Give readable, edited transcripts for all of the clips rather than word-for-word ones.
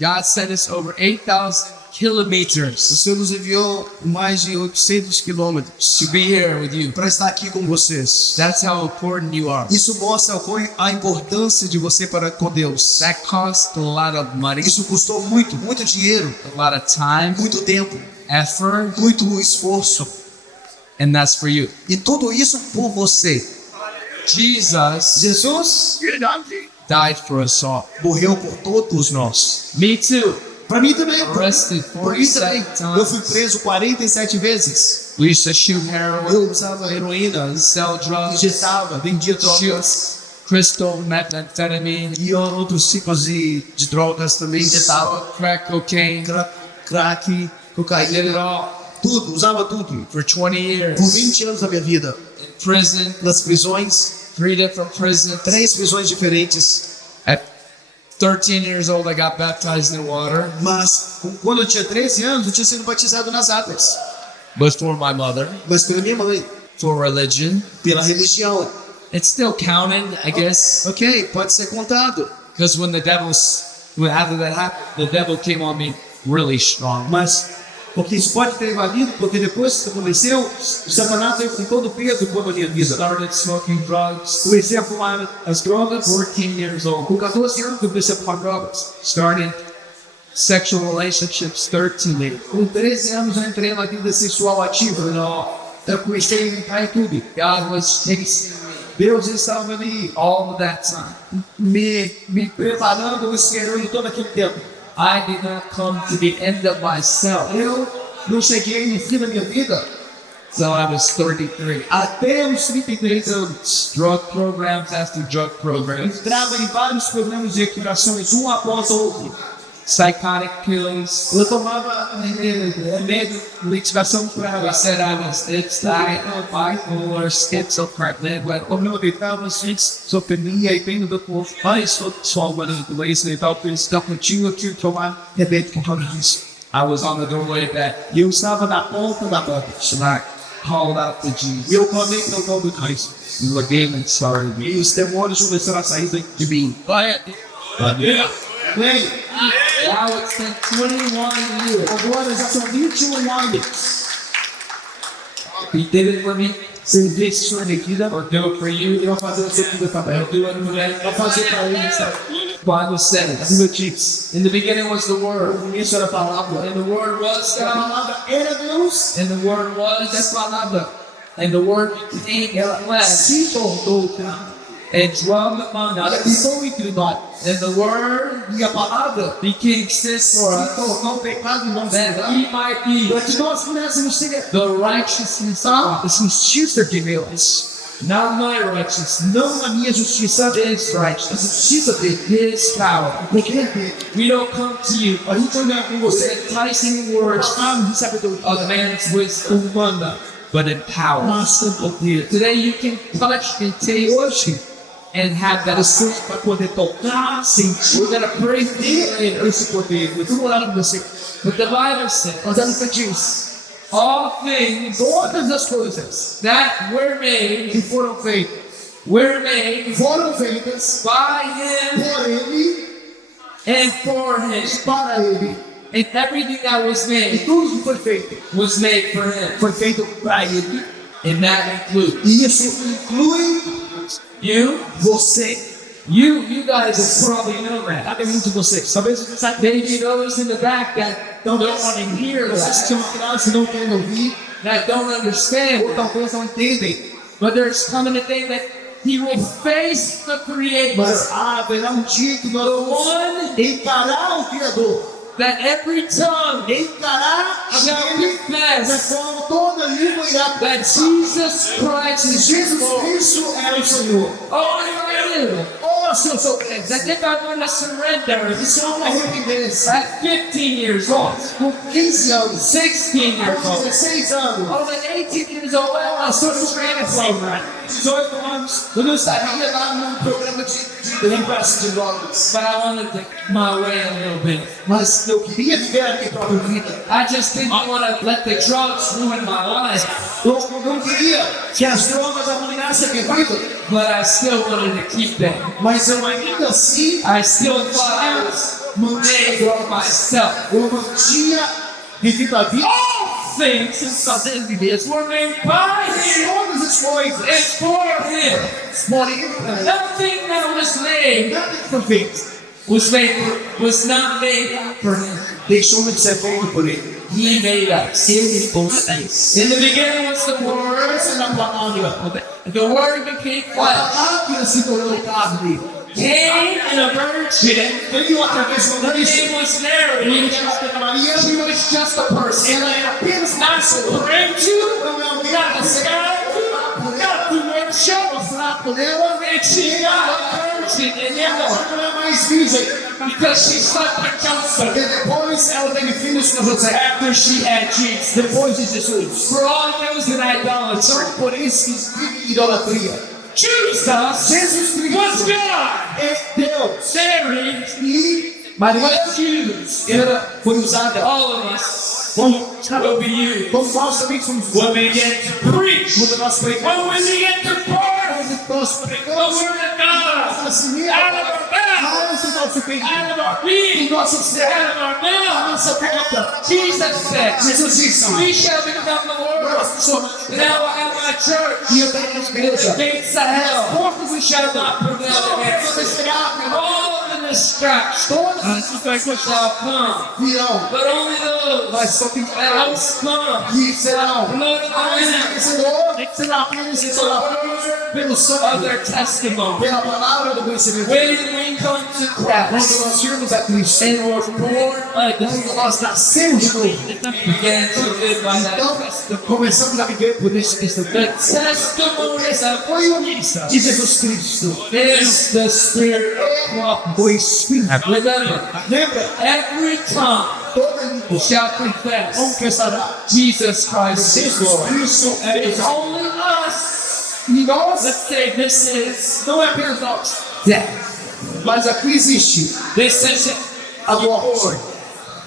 God sent us over 8,000 O kilometers Senhor nos enviou mais de 800 quilômetros to be here with you. para estar aqui com vocês. That's how important you are. Isso mostra a importância de você para com Deus. That cost a lot of money, Isso custou muito, muito dinheiro, a lot of time, muito tempo, effort, muito esforço. and that's for you. E tudo isso por você. Jesus Jesus died for us all. morreu por todos nós. Me too. Para mim também. Arrested Por mim também. 47 Eu fui times. preso 47 vezes. We used to shoot heroin, Eu usava heroína, sell drugs, injetava, vendia shoot drogas crystal methamphetamine, e outros tipos de drogas também. Injetava crack cocaine. crack, I did cocaína, it all tudo, usava tudo. for 20 years. Por 20 anos da minha vida. In prison, Nas prisões, 3 different prisons. 3 prisões diferentes. At 13 years old, I got baptized in water. Mas quando eu tinha 13 anos, eu tinha sido batizado nas águas. But for my mother, Mas pela minha mãe, for religion, pela religião. it still counted, I guess. Ok, pode ser contado. Because after that happened, the devil came on me really strong. Mas, porque isso pode ter valido, porque depois que aconteceu, o Satanás veio com todo o peso sobre a minha vida. Started smoking drugs. Comecei a fumar as drogas. 14 years old. Com 14 anos eu comecei a fumar drogas. Started sexual relationships 13. Com 13 anos eu entrei na vida sexual ativa. Eu comecei a entrar em tudo. God was chasing me Deus estava all of that time. me preparando, me esperando todo aquele tempo. I did not come to the end of myself Eu não cheguei no fim da minha vida until I was 33. até os 33 anos. Drug programs after drug programs, Entrava em vários programas de recuperações, um após o outro. psychotic pills. Eu tomava remédio, medicação para They said I was bipolar, schizophrenic, but como eu deitava esquizofrenia e bem do corpo, mas só uma doença e tal, então eu tinha que tomar remédio por causa disso. I was on the doorway of that. E eu estava na ponta da porta. And I called out to Jesus. E eu falei para o nome de Cristo. And the demon started me. E os demônios começaram a sair de mim. Bem, Now it's been 21 years. agora já são 21 anos. He did it for me. Você vê se sua vida, Or do it for you. eu vou fazer a sua vida também. Or do it for them. Vou fazer para ele, sabe? Bible A says, Bíblia diz. in the beginning was the O Word, começo era a palavra. and the Word was A God, palavra era Deus. and the Word É was, palavra. and the Word became flesh, Se tornou and dwelt among us, habitou entre nós. and the Word E a palavra became sin for se us, tornou pecado em nós. that He might be Para que nós pudéssemos ser the righteousness of a justiça de Deus. not my righteousness, Não a minha justiça, His a righteousness, justiça dele. His power. Porque We don't come to you a gente olha com with você, enticing words de sabedoria of man's wisdom, humana, but in power. nossa poder. Today you can touch and taste Hoje, and have that. você vai poder tocar, sentir We're gonna pray for you. esse poder. Eu estou orando com você. But the Bible says, Mas ela diz, all things todas as coisas that were que made foram feitas, foram feitas by Him por Ele, and for Him. para Ele. And everything that was E made tudo que foi feito, was made for Him. foi feito para Ele. And that includes E isso inclui you. você. You guys probably know that. Cada um de vocês. Talvez você saiba. Maybe those in the back that Não don't want to hear Vocês that, tinham criança e não querem ouvir, that don't understand. ou talvez não entendem. But there's coming a day that He will face the Creator, Mas haverá um dia que nós vamos encarar o Criador. that every tongue Encarar shall aquele na confess qual toda língua irá that Jesus Christ is Jesus Lord. Cristo é o Senhor. Oh, hallelujah. Oh, se eu sou That if I want to surrender isso é uma arrependência. at 15 years old, Com 15 anos, 16 years old, 16 anos, oh, then 18 years old, well, I sort of translate. 18 anos, eu não estaria lá num programa de lembrança de drogas. But I wanted to take my way a little bit. Mas eu queria viver a minha própria vida. I just didn't want to let the drugs ruin my life. Eu não queria que as drogas arruinassem a minha vida, But I still wanted to keep them. mas eu ainda assim I still thought I was made for myself. eu mantinha devido à vida. All things in Sunday were made by Him. Todas as coisas It's for Him. podem Nothing that was made nada que foi feito was not made for Him. deixou de ser feito por ele. He made us. Ele fez isso. In the beginning was the Word. Essa é a palavra. The Word became A flesh. palavra se tornou carne. Came in a virgin. Veio através do Her Cristo. name was Mary. Maria, She was just a person. ela era apenas Not to bring to, não é alguém not to sky, not to worship. o fraco dela, And she got a virgin and ela não é mais virgem. because she slept with Joseph Porque depois ela teve filhos com José. after she had Jesus. Depois de Jesus. For all those in idolatry, São por isso que vive idolatria. Jesus Jesus Cristo was God. é Deus. Mary E Maria was used. era, foi usada All of us como will be used. nós também somos When usados. we get to preach, Quando nós pregamos, when we get to pour nós the pregamos word of God assim, out of our mouth, esse nosso peito, out of our being, do nosso out céu, of our a mouth. nossa boca. Jesus said, Jesus disse, we shall become the world. nós somos Now I have my church. e eu tenho a The igreja. gates of hell Portas do shall céu, not prevail against todas it. estragam, All the distractions shall come, virão, but only those mas só tem that overcome. que serão. Blood of the Lamb, Senhor, será pelo of sangue, their testimony. pela palavra do conhecimento. When we come to Quando Christ nós virmos a Cristo, and we're born again, quando nós nascemos de novo, begin to live by that então testimony. começamos a viver por esse testemunho. The testimonies of Foi o de Jesus Cristo, is the Spirit of God. o Espírito. Remember, Lembra? every tongue Toda língua shall confess confessará Jesus Christ is Jesus Lord. Cristo é It's Deus. only us. E nós, Let's say this is não é apenas nós, death. mas aqui existe This is it. a morte.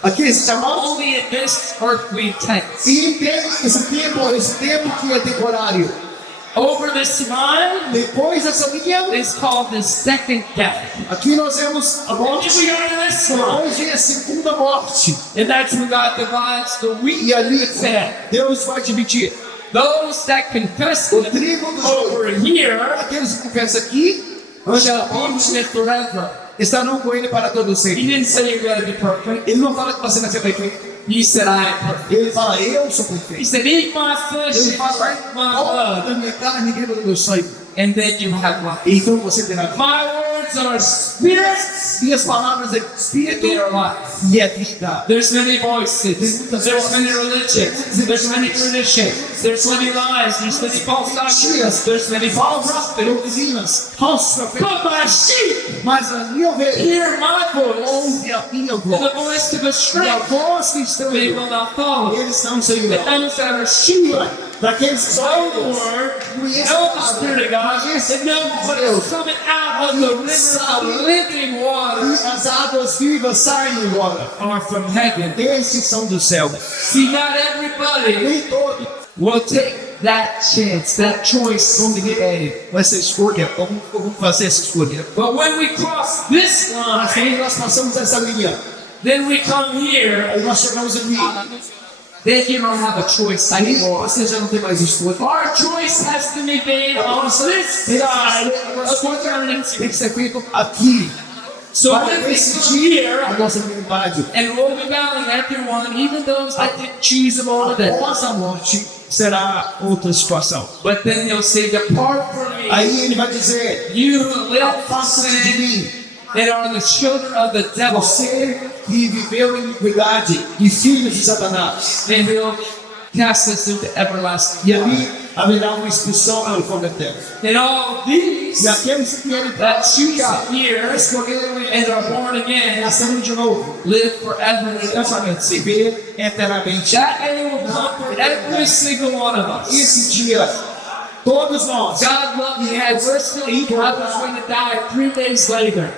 Aqui existe a morte. Only in this earthly tent. E tem esse tempo que é temporário. Over this time Depois dessa linha, is called the second death. aqui nós vemos a morte. If we go to this one, Depois vem a segunda morte. and that's when God divides the wheat E ali and Deus vai dividir those that confess o Him trigo do joio. over here Aqueles que confessam aqui shall be with Him forever. estarão com ele para todo He sempre. didn't say you're going to be perfect. Ele não fala que você vai ser perfeito. He said, I am perfect. Ele fala, eu sou He perfeito. said, eat my flesh Ele and fala, drink my blood, da minha carne e beba do meu sangue. and then you have life. Então você terá vida. My words are spirit Minhas palavras é and espírito they are life. e é vida. There's many voices. There's many religions. There's many traditions. There's many lies. There's many false doctrines. There's many false prophets. Doutrinas, falsos profetas. But my sheep Mas a minha ovelha hear my voice. ouve a minha And voz. the voice of a E a stranger voz que estão they aí, will not follow. eles não seguirão. But those that are sheep Daqueles que know the são word, conhecem know a the palavra, Spirit of God, and know what is coming out of the river of living water e as águas vivas saem embora. are from heaven. Esses são do céu. See, not everybody Nem todos will take that chance, that choice from the beginning. com essa escolha, como fazer essa escolha. But when we cross this Mas line, quando nós passamos essa linha, then we come here, aí nós chegamos ali. then you don't have a choice Aí anymore. você já não tem mais escolha. Our choice has to be made on this side of eternity. Tem que ser feito aqui. So Para when we esse come dia, here, a nossa vontade. and we'll be battling everyone, even those that didn't choose him all of that. Após a morte, será outra situação. But then he'll say, depart from me, Aí ele vai dizer, you who live for afasta-te de sin mim. and are the children of the devil. Você que viveu em iniquidade e filho de Satanás. And he'll cast us into everlasting. E ali haverá uma expulsão ao fogo eterno. And all these E aqueles que querem that choose here escolheram and are born again nasceram de novo. live forever and ever. Se ver eternamente. That day will come for every single one of us. Esse dia, todos nós, God loved me, had mercy, God was going to die 3 days later.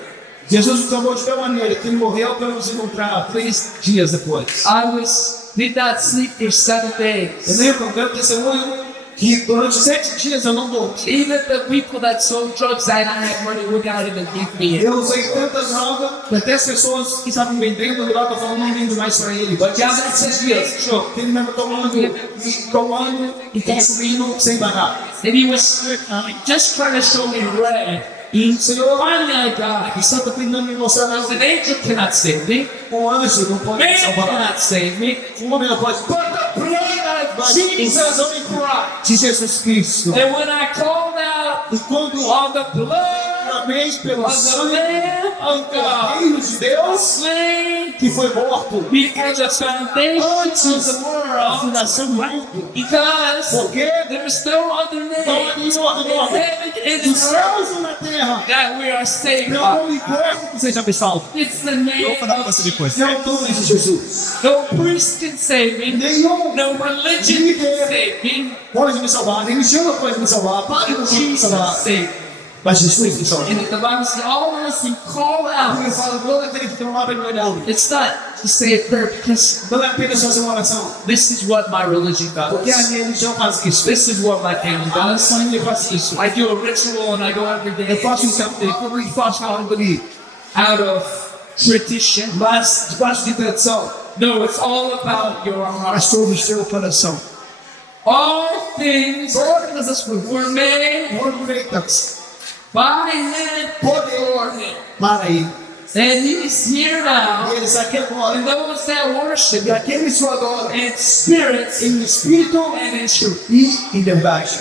Jesus nos amou de tal maneira que ele morreu para nos encontrar 3 dias depois. I was did not sleep for 7 days. Eu lembro, eu quero testemunho que durante 7 dias eu não dormi. Even the people that sold drugs that I had money would not even give me it. Eu usei tanta droga que até as pessoas que estavam vendendo droga falaram, não vendo mais pra ele. But já 7 dias, ele mesmo tomando e consumindo sem parar. And he was just trying to show me red. E o Senhor, Finally I got que está tentando me mostrar algo. an angel cannot save me. Anjo não pode me Man salvar. cannot save me. Homem não pode. But the blood of Jesus on the cross. De Jesus Cristo. And when I called out E quando on the blood amém pelo of the sangue Lamb of God, Filho de Deus slain que foi morto before the foundation antes of the da world, fundação do mundo. because Porque there is no other não name há nenhum outro in nome heaven and dos in earth céus ou na terra. that we are saved Meu by. nome importa que seja salvo. It's the name of depois. É o nome de Jesus. no priest can save me, Nenhum no religion can save me, pode me salvar. Nem religião pode me salvar. Padre não pode me Jesus salvar. saved me. Mas Jesus me salva. And the Bible says all of us can call out. Eu falo, glória a Deus, tem uma obra no olhar. It's not to say a prayer because Não é apenas fazer uma oração. this is what my religion Porque a does. minha religião faz isso. This is what my family A does. família faz isso. I do a ritual and I go every day. Eu faço isso e faço algo ali. Out of tradition. Mas debaixo de tradição. No, it's all about your heart. Mas todo o seu coração. All things Todas as coisas were made foram feitas by Him, for Him. para ele. And He's here now. E eles aqui agora. And those that worship E aqueles que o adoram in spirit em espírito and in truth. e em verdade.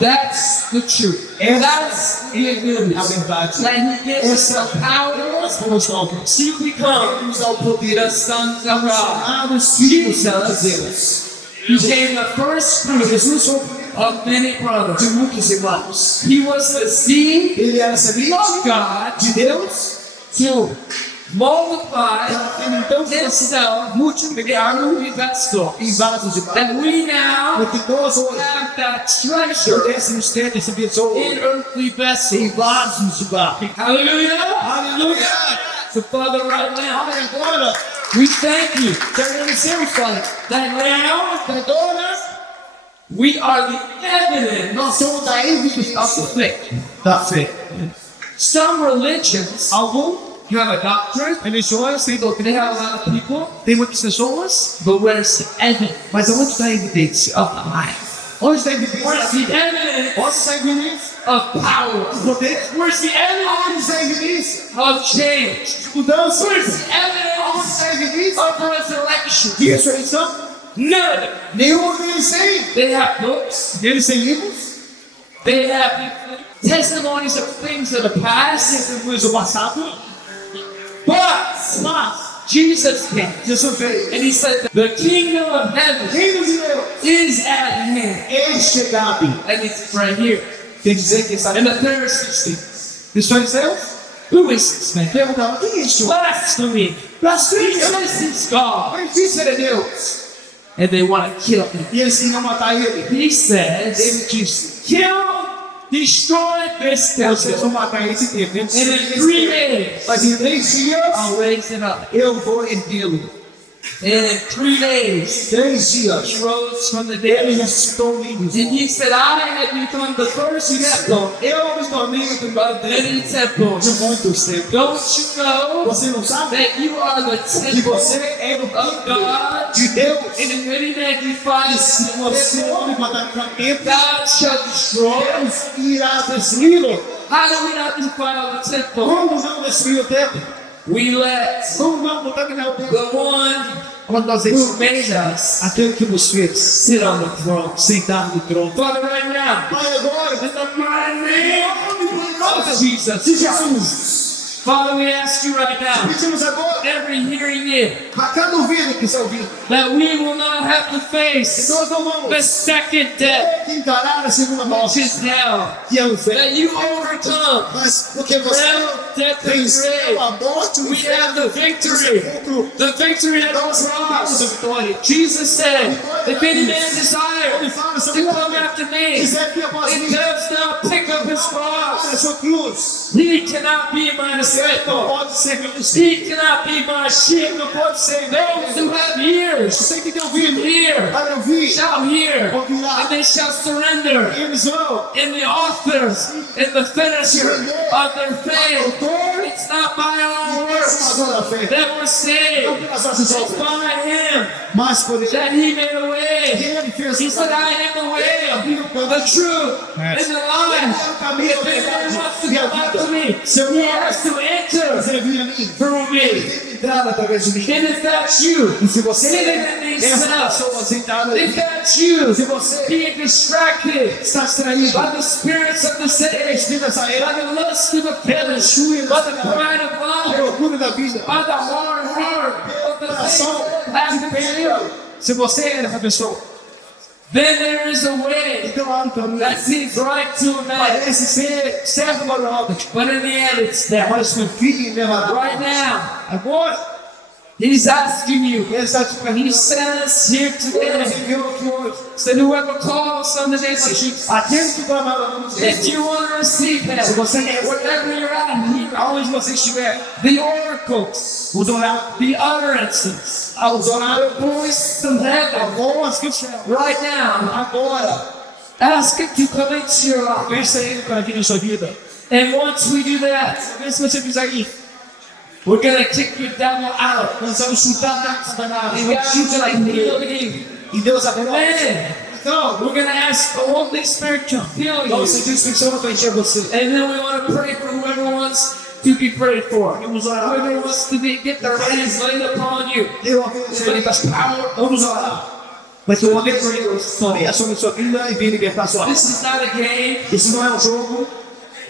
That's the truth. Essa That's the good a news. verdade. That He gives us Essa the power to become nos ao poder the sons of God. amados filhos de Deus. He became the first fruit Jesus foi of many brothers. de muitos irmãos. He was the seed Ele era semente of God de Deus. to multiply Então, Himself multiplicar in vessel. em vasos de barro. That we now Para que nós hoje have that treasure pudéssemos ter esse tesouro in earthly em vessels. vasos de barro. Hallelujah! Aleluia! So, Father, right now, Agora, we thank you te agradecemos, Pai. that now Agora, we are the evidence nós somos a evidência of the faith. da fé. Some religions, you have a doctrine, Religiões têm doutrina, they have a lot of people, tem muitas pessoas, but where's the evidence mas onde está a evidência? of the life? Onde está a Where's evidência? the evidence Onde está a evidência? of power? Do poder? Where's the evidence Onde está a evidência? of change? De mudança? Where's the Onde evidence está a evidência? of resurrection? De ressurreição? None. Nenhum deles tem. They have books. Eles têm livros, They have testimonies of things that have passed. testemunhos do passado, But mas Jesus came. Jesus veio. And He said, the kingdom of heaven Reino de Deus is at hand. é chegado. And it's right here. Quer dizer que está And the Pharisees, Os fariseus who is this man? perguntavam: quem é este homem? Blasphemy. Blasfêmia! This is God. Mas isso é Deus. And they want to kill him. E eles queriam matar ele. He says, Ele disse: kill, destroy this vocês temple. vão matar esse tempo. And in 3 days, Mas em 3 dias I'll raise it up. eu vou erguê-lo. And in 3 days, 3 he dias rose from the ele dead. ressuscitou livres. And he said, I had become the first temple Eu me tornei o of many temples. de muitos tempos. Don't you know Você não sabe that you are the que temple você é o of templo God? de Deus. And if any man defies Se the você temple, me matar no templo, God shall destroy. Deus irá destruí-lo. How do we not defile the temple? Como não destruir o templo? We let Como não contaminar o templo? the one Quando nós who made us aquele que nos fez sit on the throne. sentar no trono. Father, right now, Pai, agora, in the mighty name of de Jesus, Jesus, Father, we ask you right now, pedimos agora every hearing ear, a cada ouvido que está ouvindo, that we will not have to que face nós não vamos the second death, ter que encarar a segunda which morte, is hell, que é o that inferno. you overcome Mas porque você hell, death and venceu grave. a morte, o We have the victory. sepulcro. The victory at the cross. Jesus said, if any man desire to come after me, Quiser vir após he mim, does not pick up his cross. a sua cruz. He cannot be my Não disciple. pode ser meu discípulo. He cannot be my sheep. Não pode ser Those who have ears, Você que tem ouvido, hear, para ouvir, shall hear, ouvirá. and they shall surrender. Eles vão. In the authors, in the finisher of their faith. It's not by our works Agora a fé. that we're saved. Não pelas nossas It's obras, by Him mas por ele. that He made a way. Ele fez He said, I am the way, the truth, and the life. If anyone wants to come after me, he has to enter Você vir a mim, through me. entrar através de mim. And if that's you, E se você sitting in é these essa cells, pessoa sentada if aí, that's you, se você being distracted está distraído, by the spirits of the city, espírito dessa by era, the lust of the flesh, by the pride of a life, loucura da vida. by the hard heart of the things that have been you, Se você é essa pessoa, then there is a way então há um caminho. that seems right to a man. Parece ser certo para o homem, But in the end, it's that. mas no fim levará. Right now, Agora, He's asking you. ele está te He perguntando. says here Ele today, enviou aqui hoje. said whoever calls on the name of Jesus, Aquele que clama no nome de if Jesus. you want to receive that, Se você quer, wherever you're at, here, aonde você estiver, the oracles, os orar, the utterances, aos orar, the voice from heaven, a voz que o céu. right now, Agora, ask it to come into your life. pensa ele para aqui na sua vida. And once we do that, Vê se você fizer isso. we're going to kick your devil out. Nós vamos chutar a Satanás. And God is like healing. E Deus abençoe. Man, Então, we're going to ask the Holy Spirit to heal you. vamos sentir instrução para encher você. And then we want to pray for whoever wants to be prayed for. Vamos orar. Whoever wants to get their hands laid upon you. Eu acredito das power. Vamos orar. Vai ter uma vez sobre a sua vida e vir libertar sua alma. This is not a game Isso não é um jogo,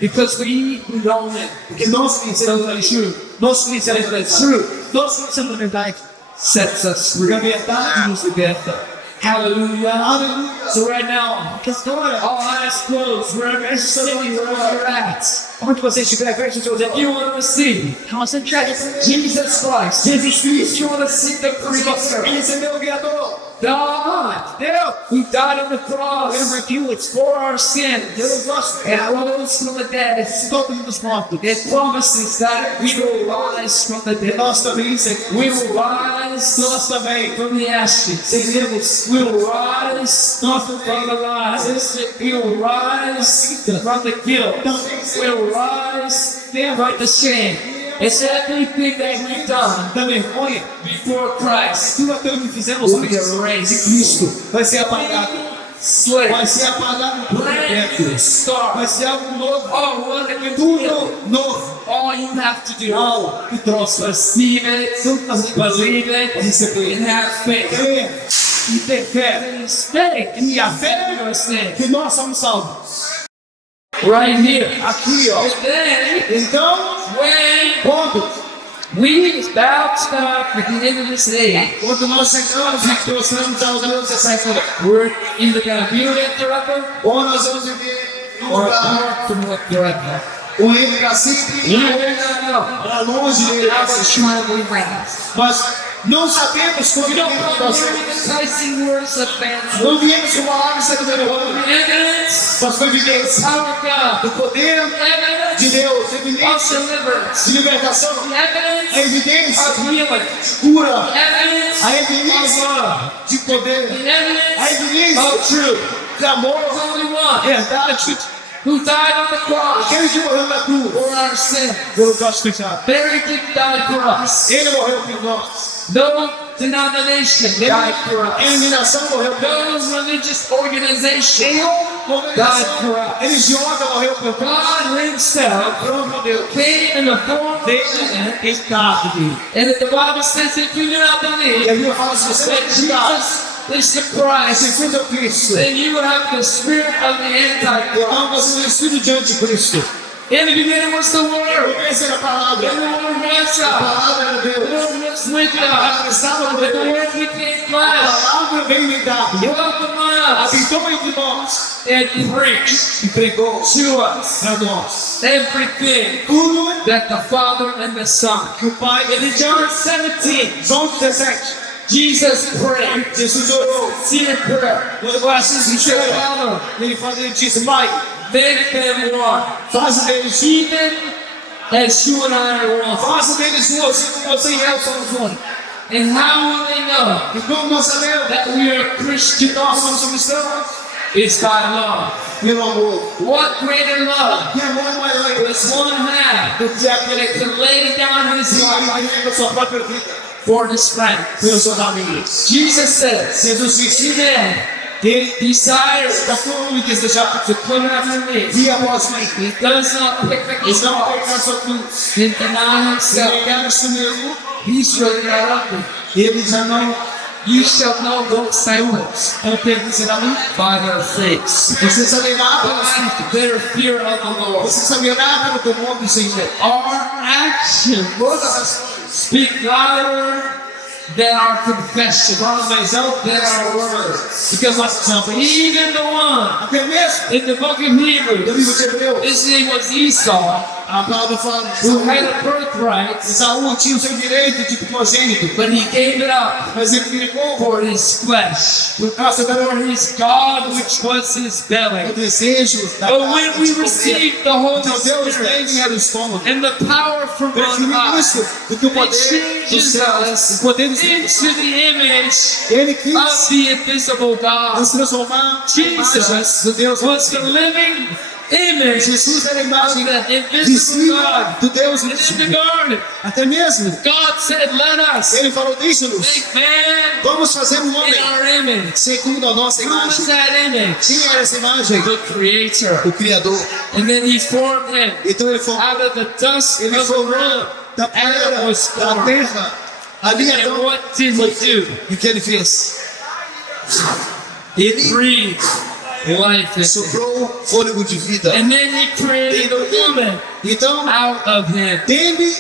because we don't win. porque nós conhecemos a Yeshua. Nós conhecemos a Yeshua. Nós conhecemos a verdade. Sets us Porque free. a verdade nos liberta. Hallelujah. Aleluia. So right now, Que história. all eyes closed, wherever you're sitting, wherever you're at. Onde você estiver, feche os seus If olhos. you want to receive Jesus Christ, Jesus Cristo. if you want to see the Creator, Esse é meu Criador. God, Deus. who died on the cross for our sins Deus nosso. and rose from the dead, Todos dos mortos. it promises that we will rise from the dead. Nós também seremos. We will rise Nós também from the ashes. seremos. We will rise Nós from também the lies. We will rise from the guilt. We will rise from the shame. It's everything that we've done da vergonha. before Christ. Tudo aquilo que fizemos Will be antes de erased. Cristo vai ser apagado. Slave. Vai ser apagado por Brand completo. new start. Vai ser algo novo. Oh, what a good Tudo deal. novo. All you have to do Algo que trouxe. receive it, Tudo que nós believe it, receber. and have faith. Crer e ter fé. And stay E a in fé your sin. que nós somos salvos. Right here. Aqui, ó. And then, Então, when quando? we bounced up at the end of this day, Quando nós chegamos e trouxemos ao Deus essa época, we're either going to build it directly ou nós vamos viver num or lugar apart from what directly. ou ele para sempre We don't know. para longe dele. How much time we have. Mas não sabemos quando We don't viemos come nós. here with enticing words of fancy. Não viemos com palavras seduzidoras, Evidence mas com evidência of God. do poder de Evidence Deus, of evidência deliverance. de libertação, a Evidence evidência of healing. de cura, Evidence a of evidência love. de poder, a Evidence evidência of truth. de amor, There's only one verdade. who died on the cross Aquele que morreu na cruz for our sin. pelo nosso pecado. Mary didn't die for us. Ele morreu por nós. No denomination died for A us. eliminação morreu por nós. No religious organization Nenhuma died for us. religiosa morreu por nós. God Himself Próprio Deus. came in the form of Veio man. em carne. And the Bible says if you do not E a believe Bíblia fala, se você não that acreditar, Jesus is the Christ, se Cristo é o Cristo, then you have the spirit of the Antichrist. então você é o Espírito de Anticristo. In the beginning was the Word. Essa era a And palavra. the Word was A God. palavra era The Deus. Word was with God. Estava no But the Deus. Word became A flesh. palavra veio em carne. Dwelt among us Habitou entre nós and preached e pregou to us. para nós. everything tudo that the Father and the Son. que o Pai And in John 17, João 17, Jesus prayed, Jesus orou. see a prayer. Assim, He said, Father, ele disse, Pai, make them one, faça deles even as you and I are one. faça deles um, assim como você e eu somos um. And how will they know E como nós sabemos that we are Christians? nós somos cristãos It's by love. pelo amor. What greater love Que amor maior does one have do que aquele that can lay down his que life vai da sua própria vida for his friends? pelos seus amigos. Jesus says, Jesus disse, Amen. ele Desires daquele que desejar to come after me. vir após mim. He does not pick the Eles não cross pegar sua cruz. and deny Se himself. negar a si mesmo, He's really not ugly. ele já não You shall know those silence pertencerá by their faith. Você saberá pelo By their fear of the Lord. Você saberá pelo teu nome, Senhor. Our actions Todas as speak louder than our confession, falas mais alto than our words. do que as nossas chamas. Even the one Até mesmo in the book of no Hebrews, livro de Hebreus, his name was Esau, a palavra fala who had a birthright, Saúl tinha o seu direito de primogênito, but he gave it up mas ele negou for his flesh, por causa for his God, which was his belly. desejos da But when we de comer. receive the Holy Então Deus Spirit tem o estômago. and the power from on Preferindo isso high, do que o it poder do changes céu, us o poder do céu. into the image Ele quis of the invisible God. nos transformar na imagem Jesus do Deus. was the living image Jesus era a of imagem the invisible God. do Deus And in the invisível. garden, Até mesmo, God said, let us ele falou, deixa-nos, make man vamos fazer um in homem our image. segundo a nossa Who was imagem. that image? Quem era essa imagem? The Creator. O Criador. And then he formed him Então ele foi out of the dust Ele of the formou ground. da poeira da terra. Ali And então, what did he do? e o que ele fez? He breathed life into him. Soprou fôlego de vida. And then he created a woman Então, out of him, dele,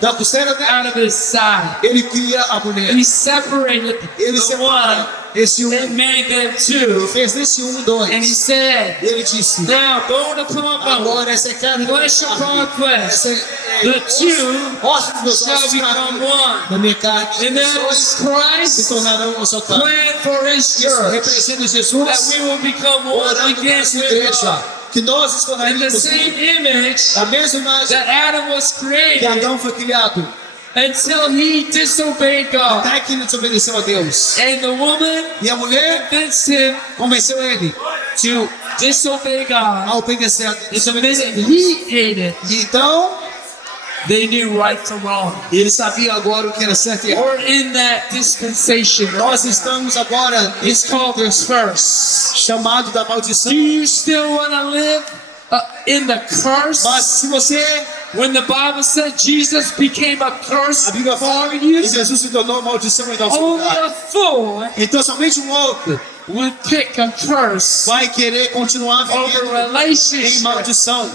da costela dela, out of his side. ele cria a mulher. He separated Ele the one separa esse um, and made them two. fez desse um And dois. he said, Ele disse, now bone upon bone, agora essa é carne da minha flesh upon carne. flesh, Essa the two ossos dos meus shall ossos become one. da minha carne. And that was Se Christ tornarão uma só carne. plan for his church, Representa that Jesus, we will become one orando again nessa with igreja. God. Que nós nos In the tornaremos same image a mesma imagem that Adam was que created Adão foi criado. until he disobeyed God. Até que ele desobedeceu a Deus. And the woman E a mulher convinced him convenceu ele to disobey God. a obedecer a And Deus. the minute he hated, E então, they knew right from wrong. ele sabia agora o que era certo e errado. We're in that dispensation. Nós estamos agora It's called this verse. chamados da Do maldição. you still want to live in the curse? Mas se você, When the Bible said Jesus became a curse a Bíblia fala for que you, Jesus se tornou maldição em nosso only lugar. a fool Então somente um outro would pick a curse vai querer continuar over vivendo em relationship, maldição,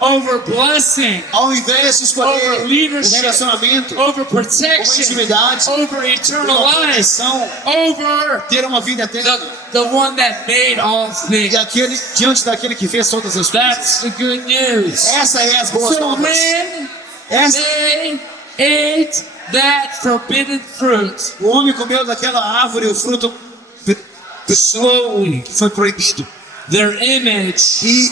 over blessing, ao invés de escolher over o leadership, relacionamento, over uma protection, intimidade, over eternal uma life, proteção, over ter uma vida eterna. the one that made all things. E aquele, diante daquele que fez todas as coisas. That's the good news. Essa é as boas So novas. when Essa, they ate that forbidden fruit, o homem comeu daquela árvore o fruto slowly que foi proibido. their image E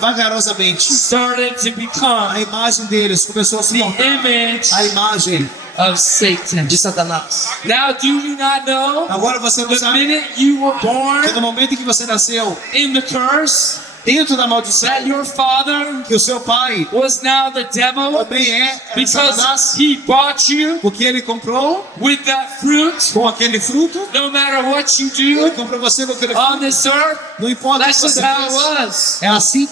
vagarosamente started to become a imagem deles começou a se the tornar image a imagem of Satan. de Satanás. Now, do you not know Agora você não the sabe minute you were que born no momento em que você nasceu in the curse, dentro da maldição, that your father que o seu pai was now the devil também é because Satanás, he bought you porque ele comprou with that fruit? com aquele fruto, No matter what you ele do comprou você com aquele fruto. on this earth, Não importa o que that's just você how it fez. was. É assim.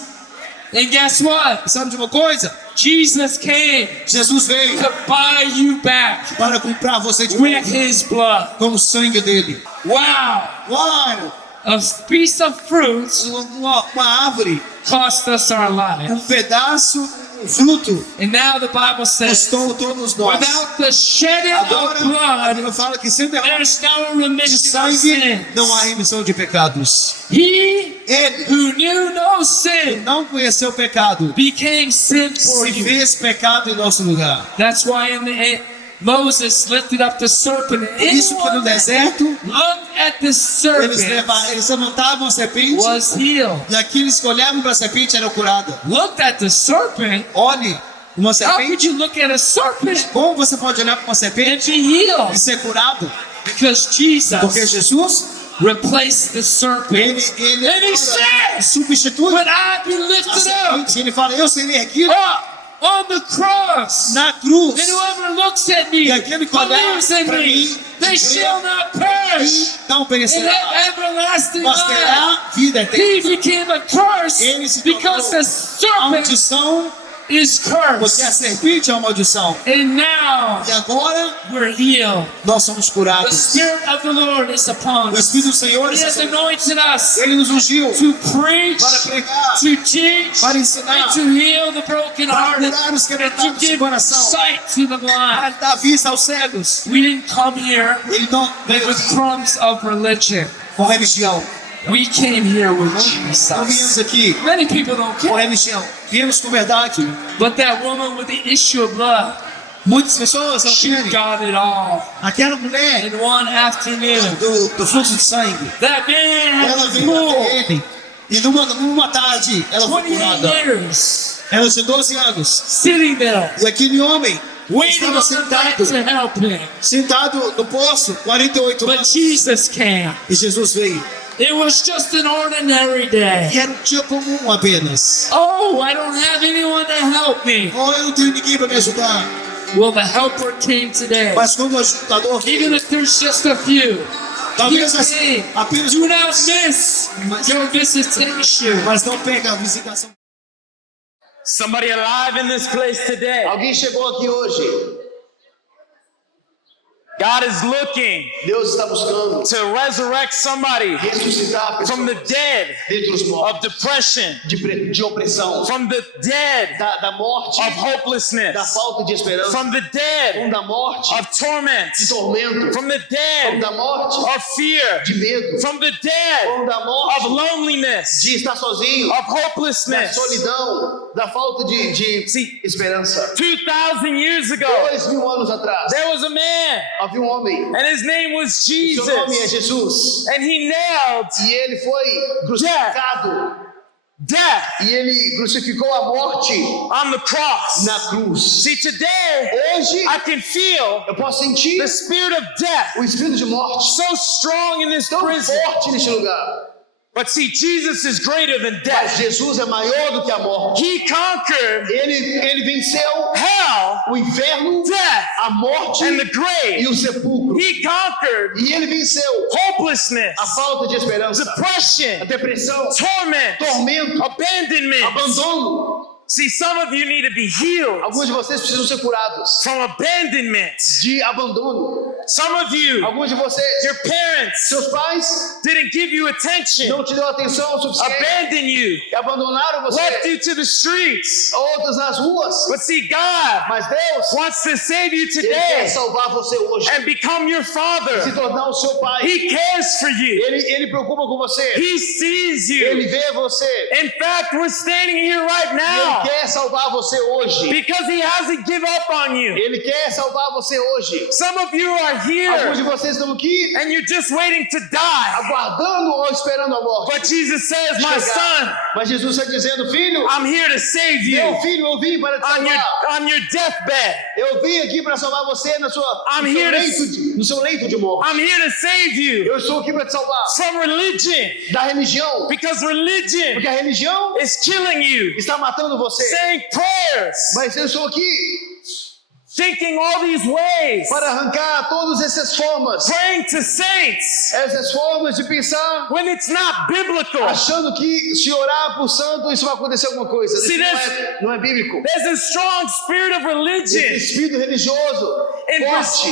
And guess what? Sabe de uma coisa? Jesus came Jesus veio to buy you back para comprar você de with volta his blood. com o sangue dele. Wow! Uau! A piece of fruit Uma árvore, cost us our life. pedaço, um fruto, And now the Bible says, custou todos nós. without the shedding Agora, of a blood, Bíblia fala que sem derramar there's no de remission of sangue sins. não há remissão de pecados. He Ele who knew no sin, não conheceu o pecado, became sin for se you. fez pecado em nosso lugar. That's why Moses lifted up the serpent. Por isso que no deserto, Look at the serpent. eles levantavam a serpente, Was healed. e aqueles que olhavam para a serpente eram curados. Looked at the serpent. Olhe, uma How could serpente, you look at a serpent como você pode olhar para uma and serpente be healed? e ser curado? Because Porque Jesus Jesus, replaced the serpent. ele And he says, substitui "When I be a lifted up serpente. Ele fala, eu serei erguido on the cross, na cruz. and whoever looks at me, E aquele que olhar believes in para me, mim, they shall not perish, E não and perecerá, have everlasting mas life." terá vida He eterna. became a curse Ele se because the tornou serpent Maldição, is porque a cursed. serpente é uma maldição. And now E agora we're healed. nós somos The curados. Spirit of the Lord is upon O us. Espírito do Senhor, He has anointed us ele nos ungiu to preach, para pregar, to teach, para ensinar, and to heal the para brokenhearted, curar os and to quebrantados de give coração, sight to the para blind. dar vista aos cegos. We didn't come here Ele não veio with crumbs of religion. com religião. We came here with Não Jesus. viemos aqui Many people don't com care. religião. Viemos com verdade. But that woman with the issue of blood, Muitas pessoas não she querem. got it all Aquela mulher in one afternoon. do fluxo de sangue, That man ela had the veio pool até ele. E numa tarde, ela foi 28 curada. years, Ela tinha 12 anos. sitting there, E aquele homem waiting estava on the night sentado, to help him. sentado no poço, 48 But anos. Jesus came. E Jesus veio. It was just an ordinary day. E era um dia comum apenas. Oh, I don't have anyone to help me. Oh, eu não tenho ninguém para me ajudar. Well, the helper came today. Mas quando o ajudador Even veio, if there's just a few, talvez he came. apenas Do not miss your visitation. mas não perca a visitação. Somebody alive in this place today. Alguém chegou aqui hoje. God is looking Deus está buscando to resurrect somebody ressuscitar from the pessoas dead dentre os of mortos, depression, de opressão, from the dead da morte, of da hopelessness, falta de esperança, from the dead da morte, of torment, de tormento, from the dead da morte, of fear, de medo, from the dead da morte, of loneliness, de estar sozinho, of da hopelessness. solidão, da falta de esperança. 2,000 years ago, 2000 anos atrás, there was a man, havia um homem, and his name was seu Jesus, nome é Jesus, and he nailed e ele foi crucificado, death e ele crucificou a morte on the cross. na cruz. See, today Hoje, I can feel eu posso sentir the spirit of death o espírito de morte so strong in this tão prison. forte neste lugar. But see, Jesus is greater than Mas death. Jesus é maior do que a morte. He conquered Ele venceu hell, o inferno, death, a morte and the e grave. o sepulcro. He conquered E ele venceu hopelessness, a falta de esperança, a depression, depressão, torment, tormento, abandonment. abandono. See, some of you need to be healed Alguns de vocês precisam ser curados from abandonment. de abandono. Some of you, Alguns de vocês, your parents seus pais didn't give you attention, não te deu atenção o suficiente abandoned you, e abandonaram left você. you to the streets. Outros nas ruas. But see, God Mas Deus, wants to save you Ele quer today salvar você hoje. and become your Se father. tornar o seu pai. He cares for you. Ele preocupa com você. He sees Ele you. vê você. In fact, we're standing here right E Ele now quer salvar você hoje. because He hasn't given up on you. Ele quer salvar você hoje. Some of you are Alguns here de vocês estão aqui and you're just waiting to die. aguardando ou esperando a morte. But Jesus says, my son, Mas Jesus está dizendo, filho, I'm here to save you meu filho, eu vim para te salvar. on your deathbed. Eu vim aqui para salvar você I'm no seu here to- no seu leito de morte. I'm here to save you Eu estou aqui para te salvar from religion da religião. because religion Porque a religião is killing you. está matando você. Saying prayers, Mas eu estou aqui thinking all these ways, para arrancar todas essas formas. praying to saints Essas formas de pensar, when it's not biblical. achando que se orar por santo, isso vai acontecer alguma coisa. Isso See, não é bíblico. There's a strong spirit of Esse religion espírito religioso forte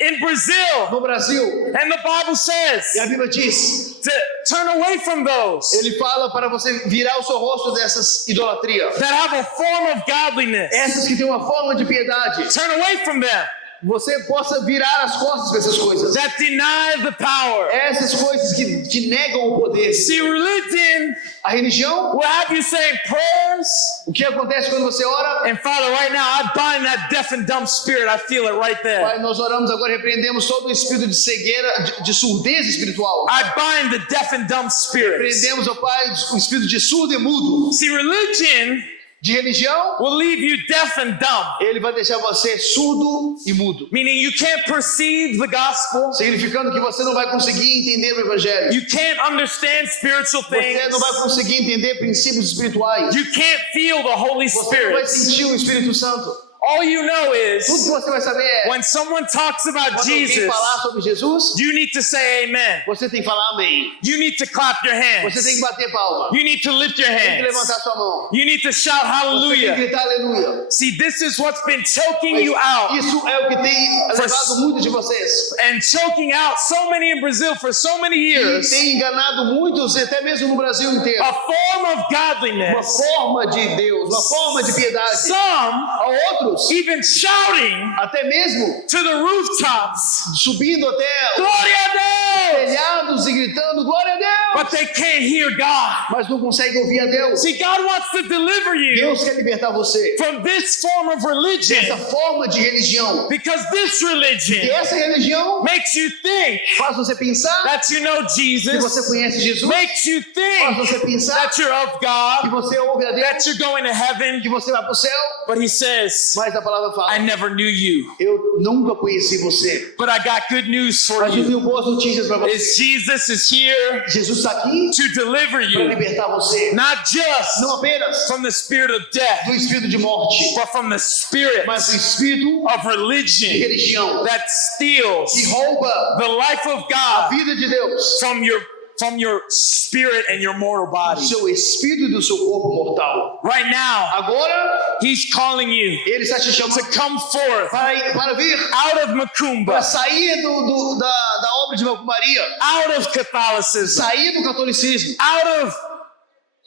in Brazil, no Brasil. and the Bible E a says Bíblia diz, to turn away from those ele fala para você virar o seu rosto dessas idolatrias. that have a form of godliness. Essas que têm uma forma de piedade. Turn away from them. você possa virar as costas para essas coisas. that deny the power. Essas coisas que negam o poder. See, religion A religião, will have you saying prayers. o que acontece quando você ora? And Father, right now, I bind that deaf and dumb spirit. I feel it right there. Pai, nós oramos agora, repreendemos todo o espírito de cegueira, de surdez espiritual. I bind the deaf and dumb spirits. Repreendemos, ó Pai, o espírito de surdo e mudo. See, religion De religião, will leave you deaf and dumb, ele vai deixar você surdo e mudo. meaning you can't perceive the gospel. Significando que você não vai conseguir entender o evangelho. You can't understand spiritual Você things. não vai conseguir entender princípios espirituais. You can't feel the Holy Você não vai Spirit. sentir o Espírito Santo. All you know Tudo is que você vai saber é, when someone talks about quando alguém Jesus, falar sobre Jesus, you need to say amen. você tem que falar amém. You need to clap your Você tem que hands. bater palma. You need to lift your Tem que hands. levantar sua mão. You need to shout Você tem que hallelujah. gritar aleluia. See, this is what's been choking Mas you out isso é o que tem levado muitos de vocês. and choking out so many in Brazil for so many E years. tem enganado muitos, até mesmo no Brasil inteiro. A form of Uma godliness. forma de Deus, uma forma de piedade. Some A outros, even shouting até mesmo to the rooftops, subindo até os Gloria a Deus! telhados e gritando glória a Deus. But they can't hear God. Mas não conseguem ouvir a Deus. See, God wants to deliver you Deus quer libertar você from this form of dessa religion forma de religião. because this E religion essa religião makes you think faz você pensar that you know que Jesus, você conhece Jesus, makes you faz think você pensar that you're of que God, você ouve a that Deus, you're going to heaven. que você vai para o céu. But he says, Mas a palavra fala, I never knew you. eu nunca conheci você. But I got good news for Mas eu you. tenho boas notícias para você. Is Jesus is here Jesus está aqui to deliver para you, libertar você. not just Não apenas from the spirit of death, do espírito de morte, but from the spirit mas do espírito of de religion religião that steals que rouba the life of a God vida de Deus from your spirit and your mortal do body. seu espírito e do seu corpo mortal. Right now, Agora, he's calling you ele está te to chamando come forth para vir, out of para Macumba, sair da obra de macumbaria, out of Catholicism, sair do catolicismo, out of sair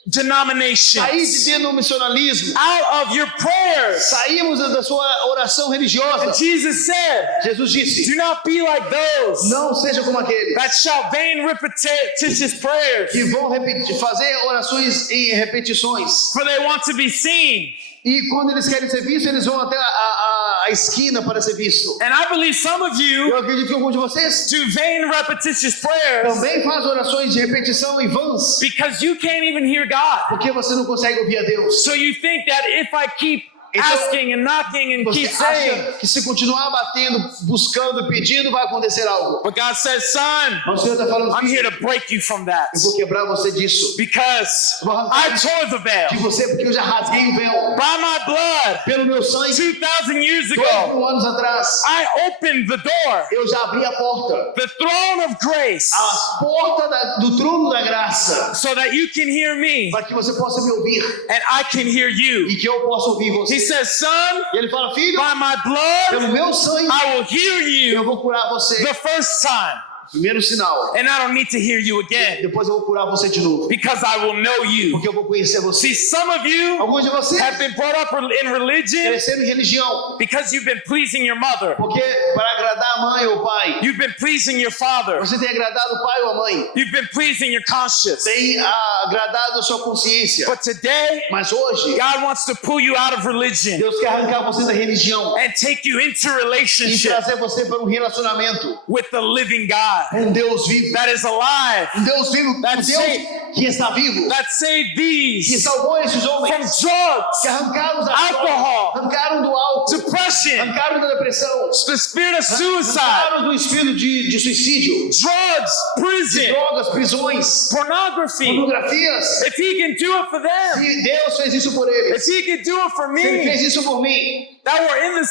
de denominations, denominacionalismo, out of your prayers. saímos da sua oração religiosa. And Jesus said, Jesus disse, do not be like those não seja como aqueles that shout vain repetitious prayers, que vão fazer orações em repetições. for they want to be seen. E quando eles querem ser vistos, eles vão até a esquina para ser visto. And I believe some of you Eu acredito que alguns de vocês do vain repetitious prayers também fazem orações de repetição em vãs, because you can't even hear God. porque você não consegue ouvir a Deus. So you think that if I keep Então, asking and knocking and Você keep saying, acha que se continuar batendo, buscando, pedindo, vai acontecer algo. but God says, son, Mas o Senhor está falando, I'm filho, here to break you from that eu vou quebrar você disso. because I tore the De veil você, porque eu já rasguei o véu. by my blood Pelo meu sangue, 2,000 years 2 ago. mil anos atrás, I opened the door, eu já abri a porta. the throne of grace, A porta do trono da graça. so that you can hear me Para que você possa me ouvir. and I can hear you. E que eu possa ouvir você. He says, son, E ele fala, filho, by my blood, pelo meu sangue, I will hear eu you vou curar você. the first time, Primeiro sinal. and I don't need to hear you again Depois eu vou curar você de novo. because I will know you. Porque eu vou conhecer você. See, some of you Alguns de vocês have been brought up in religion cresceram em religião. because you've been pleasing your mother. Porque para agradar a mãe ou o pai, You've been pleasing your father. você tem agradado o pai ou a mãe. You've been pleasing your conscience. Tem agradado a sua consciência. But today, Mas hoje, God wants to pull you out of religion Deus quer arrancar você da religião and take you into e relationship trazer você para um relacionamento with the living God com Deus vivo. that is alive, Um Deus vivo, um That's Deus it. que está vivo, that saved que these salvou esses from homens, drugs, que arrancaram da Alcohol. droga, arrancaram do álcool, depression, arrancaram da depressão, the spirit of suicide, arrancaram do espírito de suicídio, drugs, de prison, drogas, prisões, pornography. pornografias. If he can do it for them, Se Deus fez isso por eles, if he can do it for se Ele me, fez isso por mim, that were in the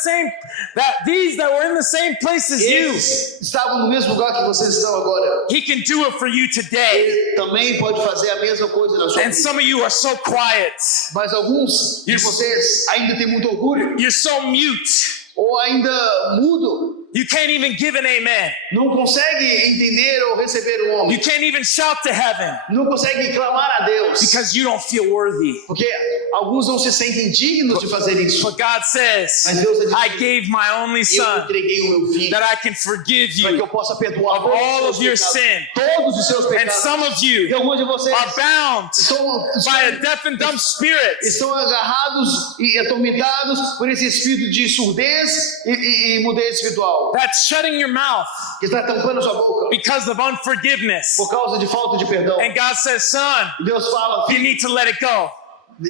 same place as you, eles estavam no mesmo lugar que vocês estão agora. he can do it for you today. Ele também pode fazer a mesma coisa na sua And vida. some of you are so quiet, Mas alguns de Yes. vocês ainda têm muito orgulho you're so mute, ou ainda mudo. You can't even give an amen. não consegue entender ou receber o You homem, can't even shout to heaven não consegue clamar a Deus, because you don't feel worthy. porque alguns não se sentem dignos de fazer isso. But God says, Mas Deus está I dizendo, gave my only eu son entreguei o meu filho that I can forgive para que you eu possa perdoar of all todos of your os seus sin. pecados, todos os seus And pecados. some of E you alguns de vocês are bound estão by a deaf and dumb spirit. estão agarrados e atormentados por esse espírito de surdez e mudez espiritual, That's shutting your mouth que está tampando sua boca because of unforgiveness. por causa de falta de perdão. And God says, son, Deus fala, you filho, need to let it go.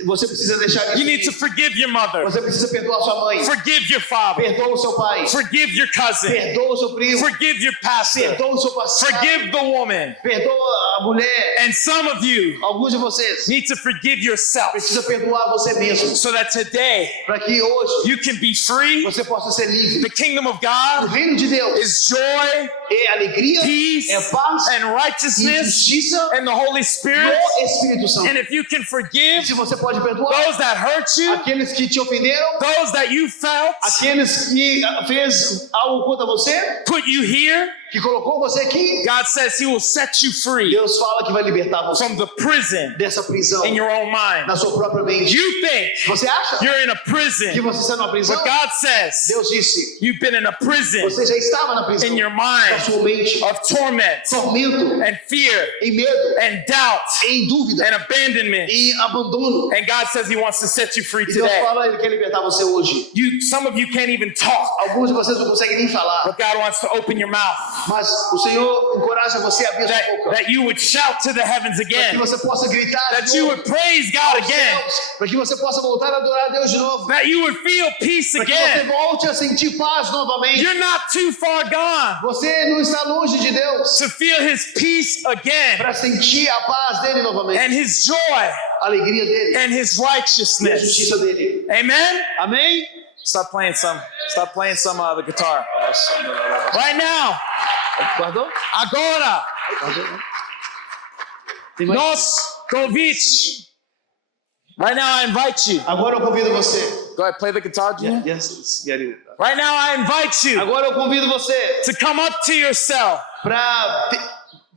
você precisa deixar isso. You need to ir. forgive your mother. Você precisa perdoar sua mãe, Forgive your father. perdoa o seu pai, Forgive your cousin. perdoa o seu primo, Forgive your pastor. perdoa o seu pastor, Forgive the woman. perdoa a mulher. And some of you Alguns de vocês need to forgive yourself precisa perdoar você mesmo, so that today para que hoje you can be free. você possa ser livre. The kingdom of O God reino de Deus is joy, é alegria, peace, é paz and e righteousness justiça and the Holy Spirit. no Espírito Santo. And if you can E forgive se você pode perdoar those that hurt you, aqueles que te ofenderam, those that you felt aqueles que fez algo contra você, put you here, que colocou você aqui, God says He will set you free Deus fala que vai libertar você from the prison dessa prisão in your own mind. na sua própria mente. You think Você acha you're in a que prison, você está numa prisão? but God says Deus disse, you've been in a prison você já estava na prisão in your na mind sua mente, of torment tormento, and fear em medo, and doubt em dúvida, and abandonment. em abandono. And God says He wants to set you free E Deus today. fala, Ele quer libertar você hoje. Some of you can't even talk, Alguns de vocês não conseguem nem falar, but God wants to open your mouth mas o Senhor encoraja você a abrir that, sua boca, that you would shout to the heavens para que again, você possa gritar that de you novo would praise God aos again, céus, para que você possa voltar a adorar a Deus de novo, that you would feel peace para que você again. volte a sentir paz novamente. You're not too far gone Você não está longe de Deus to feel His peace again para sentir a paz dele novamente, and His joy a alegria dele and His e a righteousness. justiça dele. Amen? Amém? Stop playing some the guitar. Right now, Guardou? agora, Tem mais? nos convite. Right now, I invite you. Agora eu convido você. Go ahead, play the guitar, Junior. Yes, get it. Right now, I invite you Agora eu convido você to come up to yourself para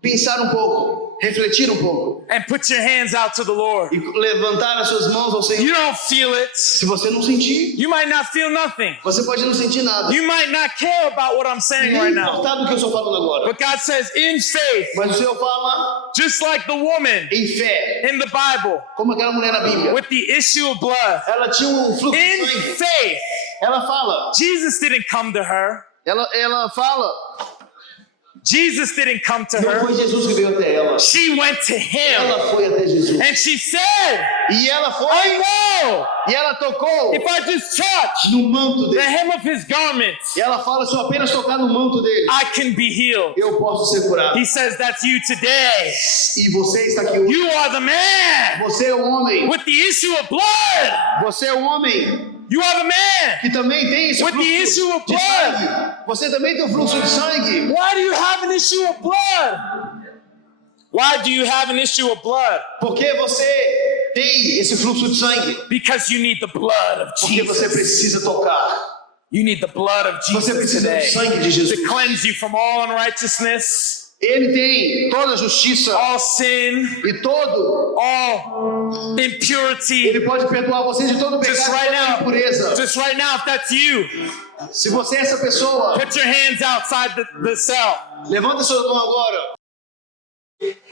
pensar um pouco, refletir um pouco and put your hands out to the Lord. e levantar as suas mãos ao Senhor. You don't feel it. Se você não sentir, You might not feel nothing. você pode não sentir nada. You might not care about what I'm saying Nem right now. importar do que eu estou falando agora. But God says, in faith, Mas o Senhor fala just like the woman em fé, in the Bible como aquela mulher na Bíblia. with the issue of blood, Ela tinha um fluxo de in sangue. faith, Ela fala, Jesus didn't come to her. ela fala, Jesus didn't come to não her. foi Jesus que veio até ela. She went to him. Ela foi até Jesus. And she said, E ela foi, I know e ela tocou if I just touch no manto the dele. hem of his garments, E ela fala, se eu apenas tocar no manto dele, I can be healed. eu posso ser curado. He says, that's you today. E você está aqui hoje. You are the man Você é um homem. with the issue of blood. Você é um homem You are the man. que também tem esse With the issue fluxo of de blood. sangue. Você também tem um fluxo de sangue. Why do you have an issue of blood? Why do you have an issue of blood? Porque você tem esse fluxo de sangue. Because you need the blood of Porque você Jesus. precisa tocar. You need the blood of Você Jesus precisa do today sangue de Jesus. to cleanse you from all unrighteousness, Ele tem toda a justiça all sin, e todo. all impurity. Ele pode perdoar você de todo Just pecado e right toda now, impureza. just right now, if that's you, Se você é essa pessoa, put your hands outside the cell. levanta sua mão agora.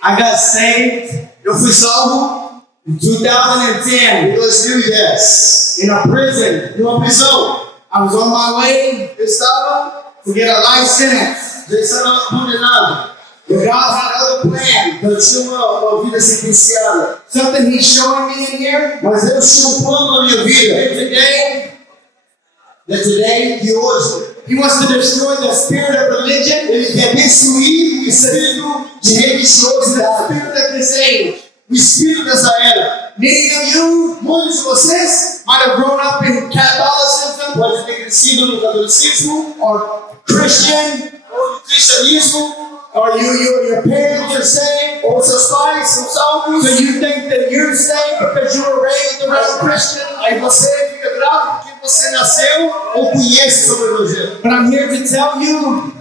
I got saved. Eu fui salvo em 2010. 2010. In a prison. Numa prisão. I was on my way. Eu estava to get a life sentence. Já estava condenado. But God had another plan. Deus tinha uma vida sentenciada. Something He's showing me in here. Mas Deus tinha um plano na minha vida. Today, que hoje, He wants to destroy the spirit of religion. Ele quer destruir o espírito de religiosidade. The spirit of this age. O espírito dessa era. Many of you, muitos de vocês, might have grown up in Catholicism. Pode ter crescido no catolicismo, or Christian, ou no cristianismo. Or your parents are saved, ou seus pais são salvos. So you think that you're saved because you were raised around Christian. Aí você fica quebrado porque você nasceu ou conhece sobre o Evangelho. But I'm here to tell you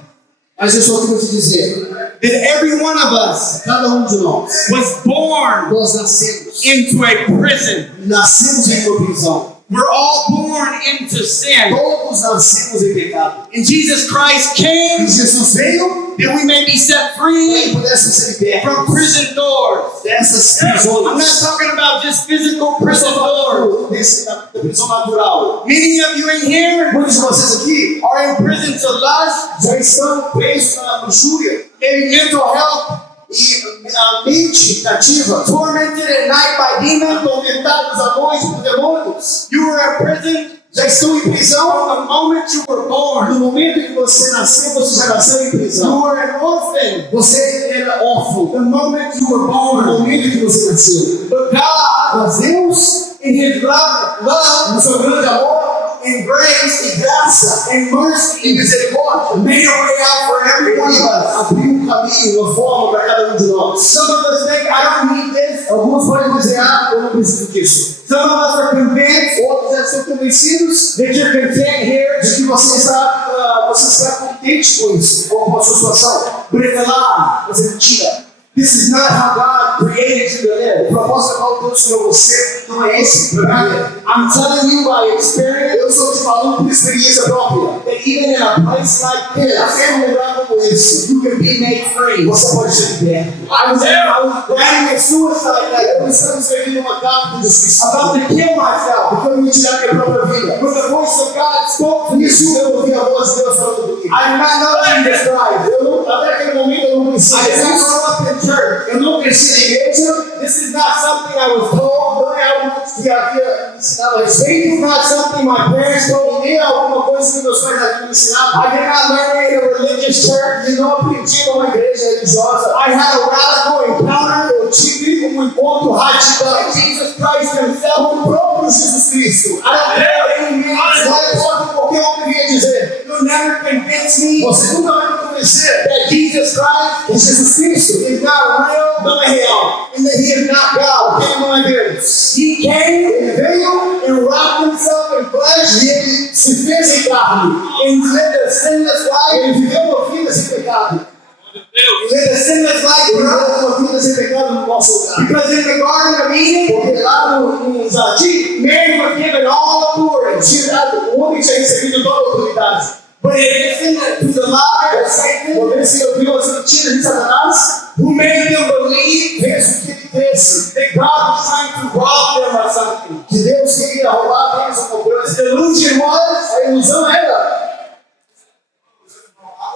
Mas eu só quero te dizer, that every one of us cada de nós, was born nós nascemos. into a prison. Nascemos em uma prisão. We're all born into sin. Todos nascemos em pecado. And Jesus Christ E came Jesus veio that we may be set para que free pudéssemos ser from libertos prison doors. dessas I'm not prisões. talking about just physical prison doors. Da prisão natural. Many of you in here Muitos de vocês aqui are in prison to lust, já estão presos na luxúria, in mental health, e a mente cativa, tormented at night by demons. atormentados à noite por demônios, You were in prison já estão em prisão. from the moment you were born. No momento em que você nasceu, você já nasceu em You prisão. were an orphan Você era órfão the moment you were no born. momento em que você nasceu. But God, Mas Deus, in His love, no seu grande amor, and grace, e graça, and mercy, e misericórdia, made a way out for every one of us. abriu um caminho, uma forma para cada de nós. Some of us think, I don't need this. Alguns podem dizer, eu não preciso disso. Some of us are convinced Outros já estão convencidos that you're content here. de que você está contente com isso, com a sua situação. But it's a lie. Mas é mentira. This is not how God created you to live. O propósito qual Deus criou você não é esse. I'm telling you by experience Eu estou te falando por experiência própria. that even in a place like this, Até um lugar como esse, you can be made free. você pode ser liberto. I was writing a suicide letter Eu estava escrevendo uma carta de suicídio. about to kill myself. Porque eu ia tirar minha própria vida. But the voice of God spoke to me. Isso eu ouvi a voz de Deus falando comigo. I did not know in this life. Até aquele momento eu não conhecia I did not Jesus. grow up in church. Eu não cresci na igreja. This is not something I was told. Não é algo que havia me ensinado a respeito. It's not something my parents told me. Nem alguma coisa que meus pais haviam me ensinado. I did not learn it in a religious church. E não aprendi numa igreja religiosa. I had a radical encounter Eu tive um encontro radical with Jesus Christ Himself. com o próprio Jesus Cristo. I don't care what any man Não says. importa o que qualquer homem venha dizer. You'll never convince me Você nunca vai me convencer that Jesus Christ que Jesus Cristo is not real. não é real. And that He is not God. Ele não é Deus. He came Ele veio and wrapped Himself in flesh e ele se fez em carne. and lived a sinless life. Ele viveu uma vida sem pecado. Lived a sinless life Ele for us. viveu uma vida sem pecado no nosso lugar. Because in the Garden of Eden, Porque lá no jardim, man was given all authority. o homem tinha recebido toda a autoridade. But it listened to the lie of Satan, Quando ele se ouviu as mentiras de Satanás, who made them believe fez com que ele cresce. that God was trying to rob them of something. Que Deus queria roubar deles alguma coisa. The illusion was A ilusão era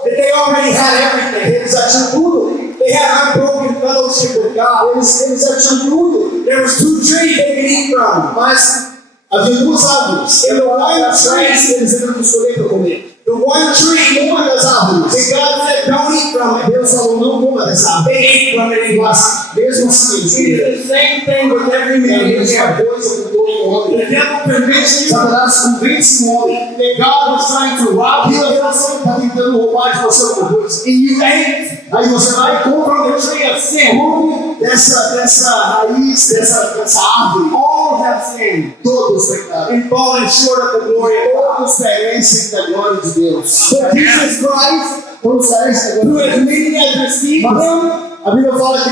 that they already had everything. eles já tinham tudo. They had unbroken fellowship with God. Eles já tinham tudo. There was 2 trees they could eat from. Mas havia duas árvores. And the one As três tree, eles deveriam escolher para comer. the one tree, Uma das árvores. that God said don't eat from it. Deus falou, não coma dessa árvore. They ate from it anyway. Mas mesmo assim, eles comeram. It's the same thing with every É a man in mesma here. coisa com todo The homem. devil convinced you Satanás convence um homem that God was trying to rob que you of Deus something, está tentando roubar de você alguma coisa. and you ate Aí você vai e compra from the tree of sin. come dessa raiz, dessa árvore. All have sinned Todos pecaram. and fallen short of the glory of God. Todos perecem da glória de Deus. But Jesus Christ, Todos perecem da who glória as de Deus. many as received Him, A Bíblia fala que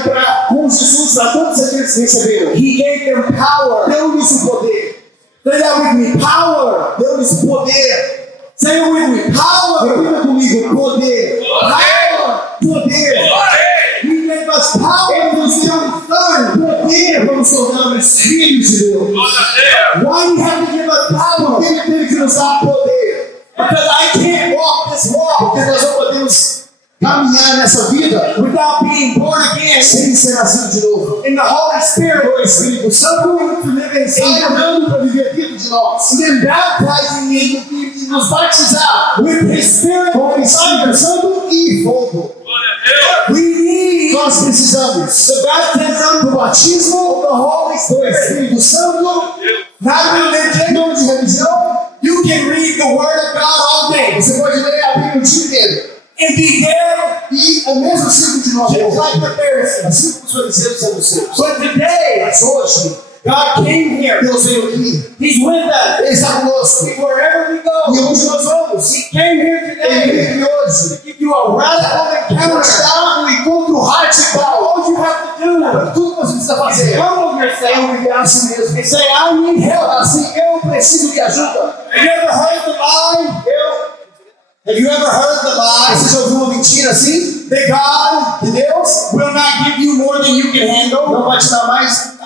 com Jesus, para todos aqueles que receberam, He gave them power. deu-lhes o poder. Say that with me, power. Deu-lhes poder. Say it with me, power. Repita comigo, poder. Power. Poder. He gave us power. Ele nos deu poder para nos tornarmos filhos de Deus. Why He had to give us power? Porque Ele teve que nos dar poder. Because I can't walk this walk Porque nós não podemos caminhar nessa vida without being born again sem ser nascido de novo. in the Holy Spirit. O Espírito Santo To live inside of us. entrando para viver dentro de nós. And then baptizing me E nos batizar with His Spirit com o inside Espírito us. Santo e fogo. We need Nós precisamos the baptism do batismo of the Holy do Spirit. Espírito Santo, Not religion. não de religião. You can read the Word of God all day Você pode ler a Bíblia o dia inteiro. and be dead E é mesmo ciclo de nós, just like the Pharisees. assim como os fariseus são os seus. But today, Mas hoje, God came here. Deus veio aqui. He's with us. Ele está conosco. Wherever we E go, onde nós vamos? He came here Ele today veio aqui hoje. to give you a radical Para encounter. te dar um encontro radical. All you have to do Tudo que você precisa fazer is humble é yourself humilhar a si mesmo. and say, I need help. Assim, eu preciso de ajuda. Have you ever heard the lie? Have you ever heard the lie Você já ouviu uma mentira assim? that God Que Deus will not give you more than you can handle? não vai te dar mais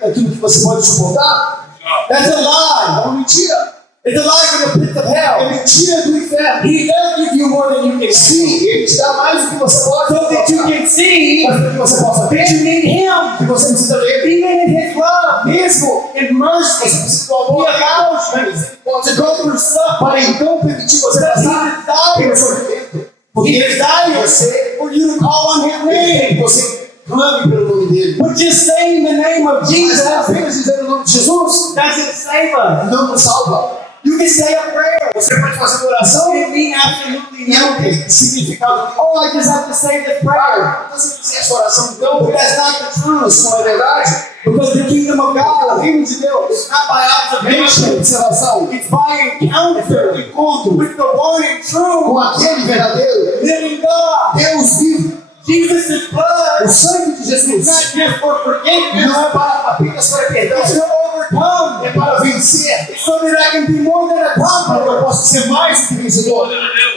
daquilo que você pode suportar? That's a É lie. uma mentira. It's a lie from the pit of hell. É mentira do inferno. He does give you more than you can handle. Sim, ele te dá mais do que você pode So that you suportar. can see Mas para que você possa that ver you need Him. que você precisa dele. Even in His love, Mesmo in mercy, você precisa do He amor allows dele. you Pode to go through suffering. para então permitir você Because passar He pelo desires, sofrimento. Porque He ele desires você, for you to call on His name. você clame pelo nome dele. But just saying the name of Mas Jesus apenas dizer o nome de Jesus doesn't save us. não nos salva. You can say a prayer. Você pode fazer uma oração It mean absolutely e não nothing. tem significado. Oh, I just have to say this prayer. Você fizer essa oração, então, No, that's not the truth. isso não é verdade. Because the kingdom of O God reino de Deus is not by não é observation. observação, It's by encounter with the one and true com aquele verdadeiro living God. Deus vivo. Jesus' O blood sangue de is Jesus not just for forgiveness. não é para apenas para perdão, It's to overcome. é para vencer. So that I can be more than a Para que eu conqueror. possa ser mais do que vencedor.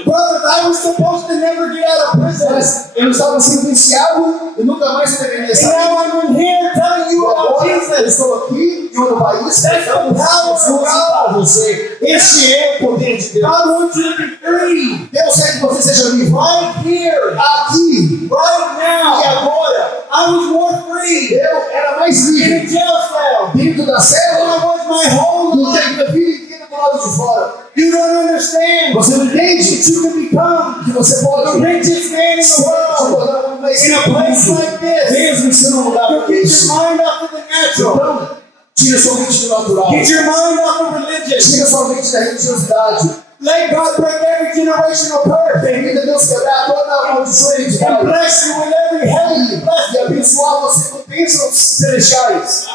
Brothers, I was supposed to never get out of prison. Mas eu estava sentenciado e nunca mais deveria And sair. now I'm in here telling you about Agora eu Jesus. estou aqui em outro país. That's the power of para God. você. Este é o poder de Deus. God wants you to be free. Deus quer que você seja livre. Right here, Aqui right e now. agora. I was more free Eu era mais in livre a jail cell dentro da than I cela was my whole do que life. a minha vida inteira do lado de fora. You don't understand Você não entende that you can become que você the pode richest man in se the world tornar um mais in a place like this. mesmo que você não lugar You para get isso. your mind off of the natural. Então, tira sua mente do natural. Get your mind off of religion. Tira sua mente da religiosidade. Let God break every generational curse Permita Deus quebrar toda a maldição and hereditária. bless you with every heavenly E blessing. abençoar você com bênçãos celestiais.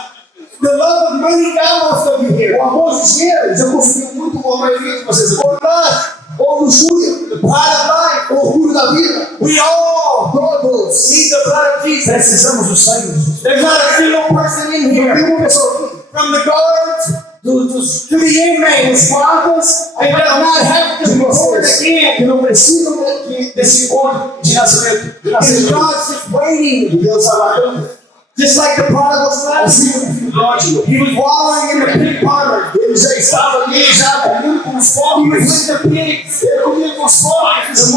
The love of money got most of you here. O amor de dinheiro já consumiu muito com a maioria de vocês aqui. For lust, Ou luxúria, the pride of life. o orgulho da vida. We all Todos need the blood of Jesus. precisamos do sangue de Jesus. There's not a single person in Tem here, uma pessoa aqui, from the guards to the inmates, guardas, that does not have to de be born vocês, again. que não precisam desse encontro de nascimento. De And nascimento. God's just waiting, E Deus está aguardando. just like the prodigal son. Assim como o filho pródigo. He was wallowing in the pig pond. Ele já estava ali, já comendo com os He was pobres. with the pigs. Ele comia com os pobres.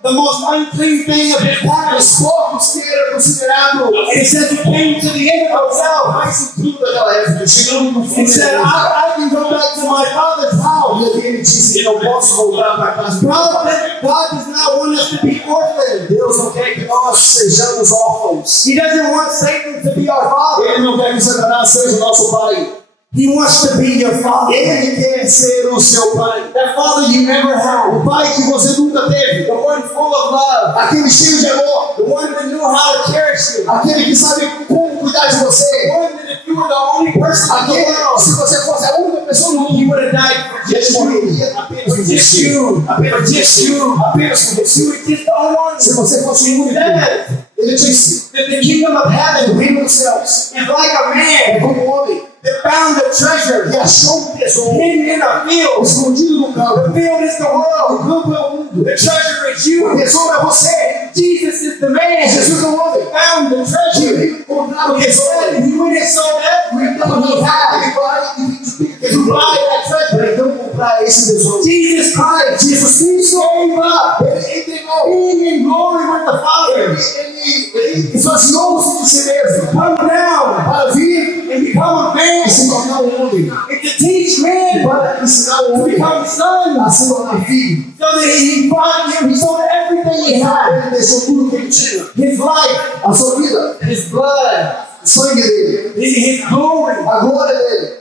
The most unclean thing of his past. Os pobres que era considerado And he says he came to the end of himself. mais impuro daquela época. Chegando no He fim said, I can go back to my father's house. E ele disse: Eu posso voltar para casa. God does not want us to be orphans. Deus não quer que nós sejamos órfãos. He doesn't want Satan to be our father. Ele não quer que Satanás seja o nosso pai. He wants to be your father. Ele quer ser o seu pai. That father you never had. O pai que você nunca teve. The one full of love. Aquele cheio de amor. The one that knew how to cherish you. Aquele que sabe como cuidar de The você. one that if you were the only person in the Aquele, world, se você fosse a única pessoa no mundo, he would have died for ele just you. morreria apenas por Just você. you. Apenas Just você. you. Apenas por você. You were just the only one. Se você fosse o único, Said ele disse: that the kingdom of O heaven reino dos céus is like a é man como um homem that found a treasure que achou um tesouro hidden in a field. escondido no campo. The field is the O world. campo é o mundo. The treasure is O you. tesouro é você. Jesus is the man Jesus é o homem that found the que treasure. veio encontrar o He tesouro. said he went and sold everything Então he ele had vai e vende to buy that treasure. para então comprar esse tesouro. Jesus Christ, Jesus Cristo gave up ele entregou. being in glory with the Father. Ele esvaziou-se de si mesmo Come down para vir and become a man e se tornar um homem. and to teach men Para ensinar o to homem become a sons. se tornar filho. So that he bought him, he sold everything he had. Ele deixou tudo que ele tinha. His life, A sua vida, his blood, o sangue dele, his glory. a glória dele.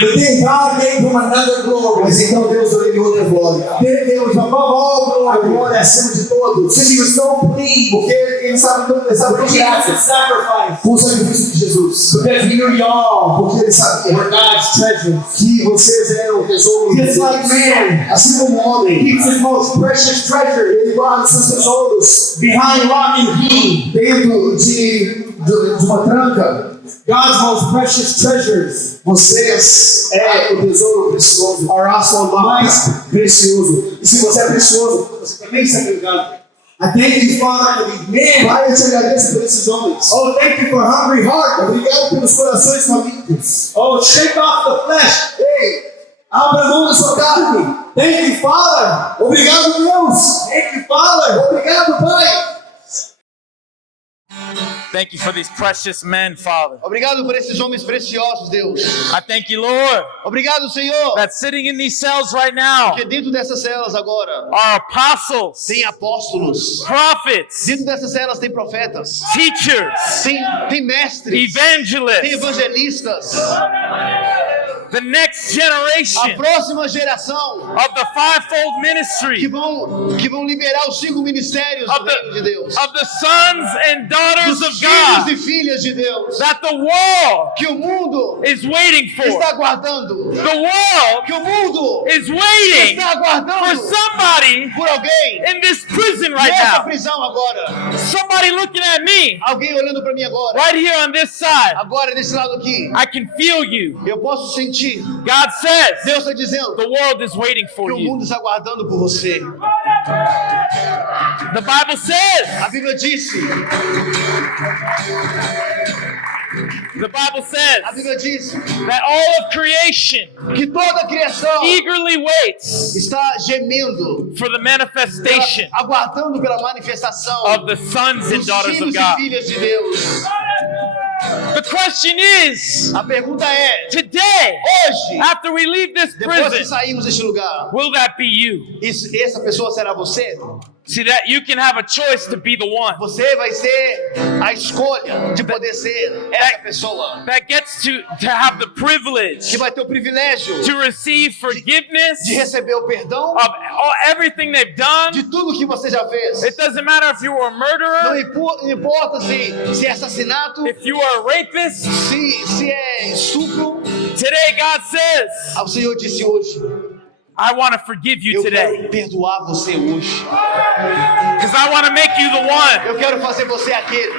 But then God gave him another glory. Mas então Deus deu ele outra glória. Deus, above all glory, a glória acima de todos. Because he was so pleased. Porque ele sabe que graça. Sacrifice. Com o sacrifício de Jesus. Because he knew y'all. Porque ele sabia. Were God's treasure. Que vocês eram o tesouro. Just like man. Assim como o homem. Keeps his most precious treasure. Ele guarda seus tesouros. Behind lock and key. Dentro de uma tranca. God's most precious treasures. Vocês é o tesouro precioso. Are also mais precioso. E se você é precioso, você também está ligado. I thank you, Father, for these men. Pai, eu te agradeço por esses homens. Oh, thank you for hungry heart. Obrigado pelos corações famintos. Oh, shake off the flesh. Ei, abra a mão da sua carne. Thank you, Father. Obrigado, Deus. Thank you, Father. Obrigado, Pai. Thank you for these precious men, Father. Obrigado por esses homens preciosos, Deus. I thank you, Lord, Obrigado, Senhor. that sitting in these cells right now Porque dentro dessas celas agora are apostles, tem apóstolos. prophets, Dentro dessas celas tem profetas. teachers, Tem mestres. Tem evangelists, evangelistas. the next A generation próxima geração of the fivefold que ministry vão liberar os 5 ministérios do reino de Deus. of the sons and daughters Dos of filhos God e filhas de Deus. that the world Que o mundo is waiting for. está aguardando. The world Que o mundo is waiting está for aguardando somebody por alguém in this prison right nessa now. prisão agora. Somebody looking at me Alguém olhando para mim agora. right here on this side. Agora desse lado aqui. I can feel you. Eu posso sentir. God says Deus está dizendo the world is waiting que for o you. mundo está aguardando por você. The Bible says, A Bíblia disse. the Bible A says Bíblia disse that all of creation que toda a criação eagerly waits está gemendo, for the manifestation aguardando pela manifestação of the sons and dos daughters of filhos e God. filhas de Deus. The question is, A pergunta é: today, hoje, after we leave this depois que prison, saímos deste lugar, will that be you? essa pessoa será você? See that you can have a choice to be the one Você vai ser a escolha de poder ser essa pessoa that gets to have the privilege que vai ter o privilégio to receive forgiveness de receber o perdão of everything they've done. de tudo que você já fez. It doesn't matter if you were a Não murderer, importa se é assassinato, if you are a rapist. se é estupro. Today, God says, O Senhor disse hoje: I want to forgive you eu today quero perdoar você hoje. because I want to make you the one. Eu quero fazer você aquele.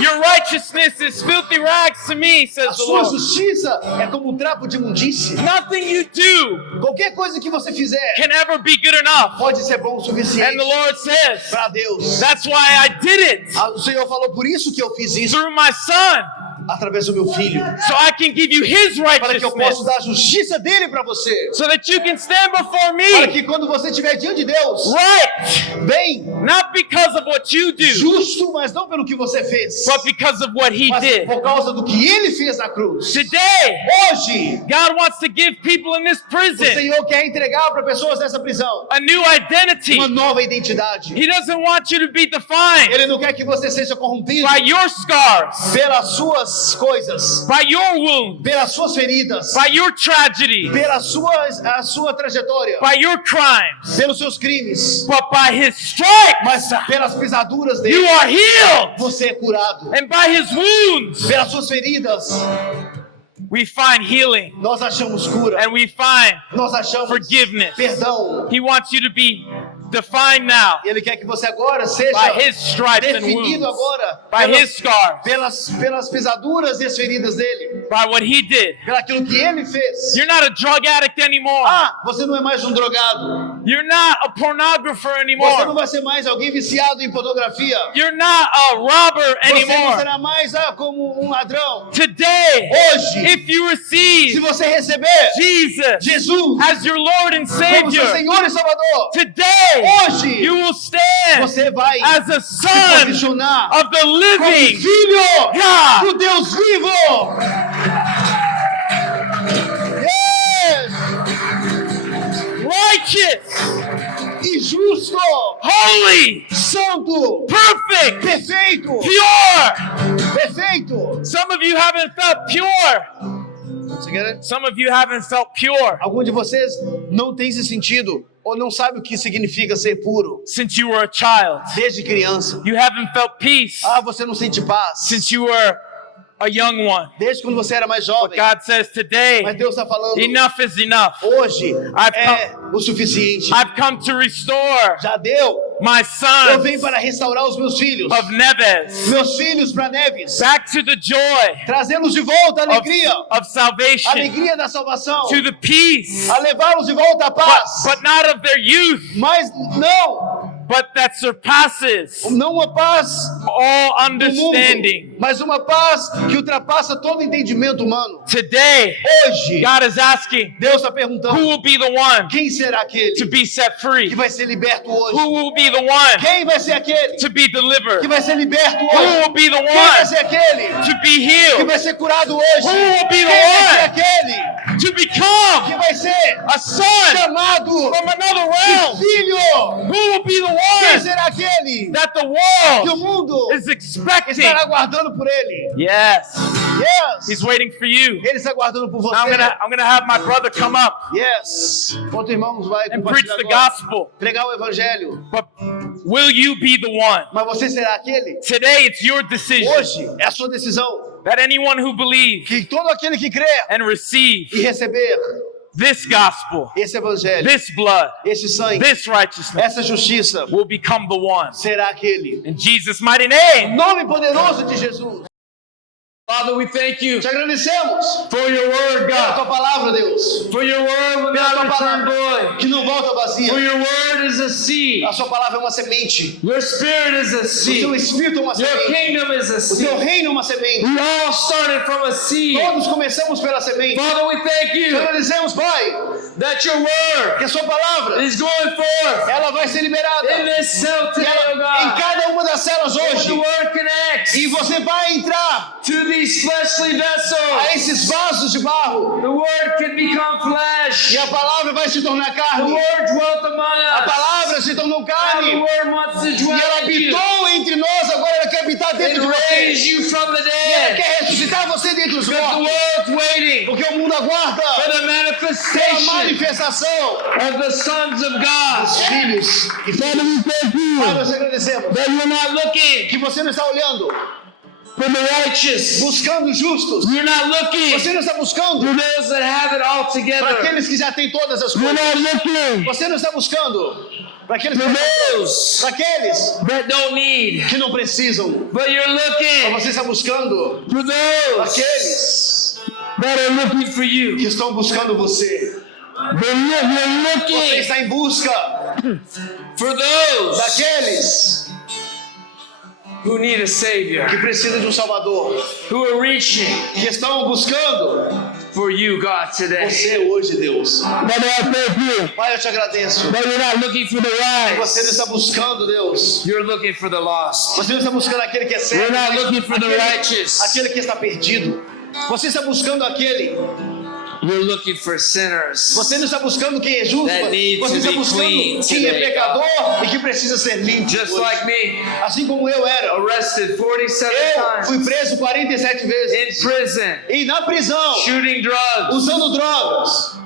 Your righteousness is filthy rags to me, A says the sua Lord. justiça é como um trapo de imundície. Nothing you do Qualquer coisa que você fizer can ever be good enough. pode ser bom o And suficiente the Lord says, para Deus. that's why I did it O Senhor falou: por isso que eu fiz isso, through my son, através do meu filho, so I can give you his para que eu possa righteousness, dar a justiça dele para você, so that you can stand before para me que quando você estiver diante de Deus, right, bem, not because of what you do, justo, mas não pelo que você fez, but because of what he mas did. por causa do que ele fez na cruz. Today, Hoje, God wants to give people in this o prison Senhor quer entregar para pessoas nessa prisão a new identity. uma nova identidade. He doesn't want you to be defined Ele não quer que você seja corrompido by your scars, pelas suas coisas, by your wounds, pelas suas feridas, by your tragedy, a sua trajetória, by your crimes, pelos seus crimes, but by his stripes mas pelas pisaduras you dele, are healed, você é curado. and by his wounds Pelas suas feridas, we find healing nós achamos cura, and we find nós achamos forgiveness. perdão. He wants you to be defined now Ele quer que você agora seja by his stripes and definido wounds, agora by his scars, pelas pisaduras e as feridas dele, by what he did. pelaquilo que ele fez. You're not a drug addict anymore. Você não é mais um drogado. You're not a pornographer Você não anymore. vai ser mais alguém viciado em pornografia. You're not a robber Você não anymore. será mais como um ladrão. Today, Hoje, if you se receive você receber Jesus Jesus as your Lord and como seu Savior, Senhor e Salvador, today hoje you will stand você vai as a se son posicionar of the como living filho God. do Deus vivo. Yes! Righteous e justo, holy, santo, perfect, perfeito, pure. perfeito. Some of you haven't felt pure. Você quer? Some of you haven't felt pure Alguns de vocês não têm se sentido ou não sabe o que significa ser puro since you were a child. desde criança. You haven't felt peace Você não sente paz since you were a young one. desde quando você era mais But jovem. God says Mas today, Deus está falando, enough is enough. hoje I've é o suficiente. I've come to restore Já deu. my Eu sons venho para restaurar os meus filhos. of Neves Meus filhos para Neves. back to the joy Trazê-los de volta à of, alegria. of salvation, Alegria da salvação. to the peace, A levá-los de volta à paz. but not of their youth, Mas não. but that surpasses Não uma paz all do mundo. understanding. Mas uma paz que ultrapassa todo entendimento humano. Today, Hoje, God is asking, Deus está who perguntando. will be the one Quem será aquele to be set que free? vai ser liberto hoje? Who will be the one Quem vai ser aquele to be delivered? que vai ser liberto Who hoje? will be the Quem vai one ser aquele to be que healed? vai ser curado hoje? Who will be Quem the vai ser one aquele to que become vai ser a son chamado from another de realm? filho? Who will be the Quem one será aquele that the que o world mundo is expecting? estará aguardando por ele? Yes, Yes. he's waiting for you. Ele está aguardando por Now você. I'm gonna have my brother come up Yes. Outro irmão nos vai and preach compartilhar the agora. gospel. Pregar o evangelho. But will you be the one? Mas você será aquele? Today it's your decision Hoje é a sua decisão. that anyone who believes Que todo aquele que crê and receive e receber this gospel, esse evangelho, this blood, esse sangue, this righteousness essa justiça, will become the one. será aquele. In Jesus' mighty name. Nome poderoso de Jesus. Father, we thank you Te agradecemos for your word, pela tua God. palavra, Deus. For your word will Pela not tua return palavra void. que não volta vazia. For your word is a seed. A sua palavra é uma semente. Your spirit is a O teu seed. espírito é uma Your semente. kingdom is a O teu seed. reino é uma semente. We all started from a seed. Todos começamos pela semente. Father, we thank Te you agradecemos, Pai, that your word que a sua palavra is going forth ela vai ser liberada in this cell E today, ela- oh em God. cada uma das celas As hoje. the word connects E você vai entrar to these fleshly a vessels. esses vasos de barro. The word can become flesh. E a palavra vai se tornar The carne. word dwelt among A us. palavra se tornou Now the carne. word wants to E dwell ela in you habitou entre nós, agora ela quer habitar dentro de and você. raise you from the E ela dead. quer ressuscitar você dentre os Because the mortos. world's waiting Porque o mundo aguarda for the pela manifestation manifestação of the sons of God. dos filhos. E Pai, nós agradecemos That you're not looking que você não está olhando, for the righteous. buscando justos. You're not looking Você não está buscando for those that have it all para together. aqueles que já têm todas as You're coisas. not looking Você não está buscando para aqueles que for não those para aqueles that don't need. que não precisam. But you're Mas looking você está buscando for those aqueles that are looking for you. que estão buscando você. You're Você looking está em busca for those daqueles who need a Savior, que precisam de um Salvador, who are reaching que estão buscando for you, God, today. você hoje, Deus. Father, I thank you Pai, eu te agradeço. that you're not looking for the Você não wise. está buscando, Deus. You're looking for the lost. Você não está buscando aquele que é You're cego, not looking for the righteous. aquele que está perdido. Você está buscando aquele. You're looking for sinners. Você não está buscando quem é justo. That need Você to está be buscando clean quem é today, pecador e que precisa ser limpo. Just hoje. like me, Assim como eu era. arrested 47 Eu fui times, preso 47 vezes. in prison, E na prisão, shooting drugs, usando drogas,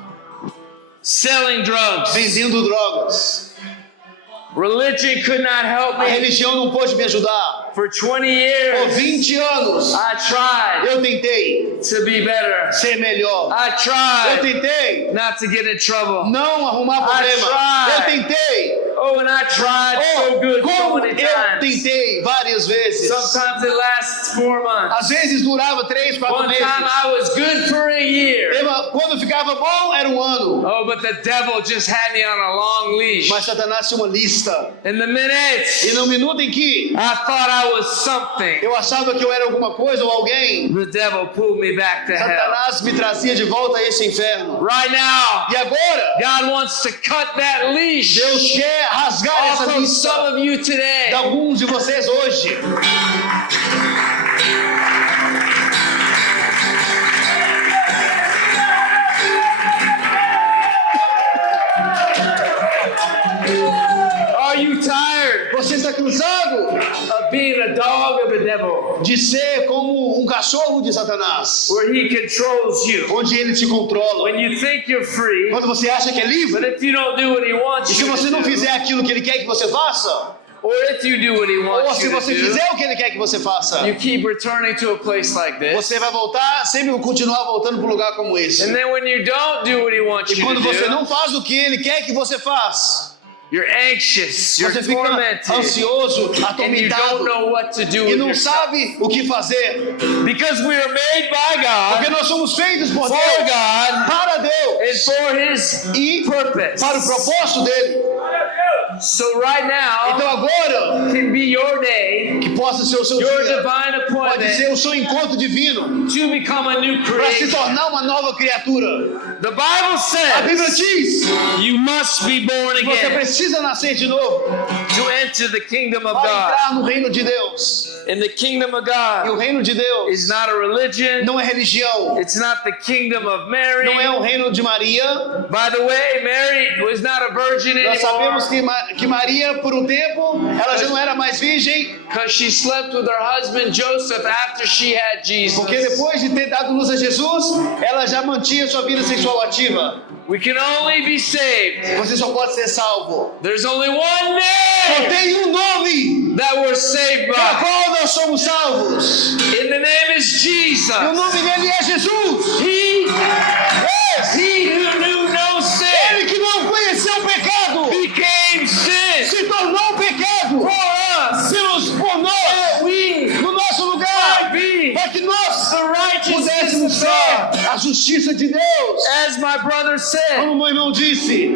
selling drugs. vendendo drogas. Religion could not help A me. religião não pôde me ajudar. For 20 Por years, 20 anos, I tried eu tentei to be better. ser melhor. I Eu tried tentei not to get in trouble. não arrumar problema. tried. Eu tentei. Oh, and I tried so good so Como many eu times. tentei várias vezes. Sometimes it lasts 4 months. Às vezes durava 3, 4 One meses. time I was good for a year. Quando ficava bom, era um ano. Oh, but the devil just had me on a long leash. Mas Satanás tinha uma lista. In the minutes E no minuto em que I thought I was something, eu achava que eu era alguma coisa ou alguém, the devil pulled me back to hell. Satanás me trazia de volta a esse inferno. Right now, E agora, God wants to cut that leash Deus quer rasgar off essa of lista some of you today. de alguns de vocês hoje. being a dog of the devil, de ser como um cachorro de Satanás, where he controls you. onde ele te controla. When you think you're free, Quando você acha que é but livre, if you don't do what he wants e se you você to não do, fizer aquilo que ele quer que você faça, or if you do what he ou wants se you to você do, fizer o que ele quer que você faça, you keep returning to a place like this. você vai voltar, sempre continuar voltando para um lugar como esse. And then when you don't do what he wants E you to quando você do, não faz o que ele quer que você faça, you're anxious, you're você fica tormented, ansioso, and you atormentado don't know what to do e with não yourself. sabe o que fazer. Because we are made by Porque God, nós somos feitos por for Deus, God, para and Deus for his e purpose. para o propósito dele. So right Então now agora, can be your day, que possa ser o seu your dia, divine pode ser appointment o seu encontro divino to become a new para se creation. tornar uma nova criatura. The Bible A Bíblia says diz you must be born que você again precisa nascer de novo to enter the kingdom of para God. entrar no reino de Deus. And the kingdom of E o God reino de Deus is not a religion. não é religião, It's not the kingdom of Mary. não é o reino de Maria. By the way, Mary was not a virgin Nós sabemos anymore que Maria, por um tempo, ela já não era mais virgem, because she slept with her husband Joseph after she had Jesus. porque depois de ter dado luz a Jesus, ela já mantinha sua vida sexual ativa. We can only be saved. Você só pode ser salvo. There's only one Só name tem um nome that we're saved pela by. qual nós somos salvos. And the name is Jesus. E o nome dele é Jesus. He Esse, who knew no sin ele que não conheceu o pecado, became sin se tornou pecado for us. por nós, We no nosso lugar, might be para que nós the righteousness pudéssemos of ser God. a justiça de Deus. As my brother said, Como meu irmão disse,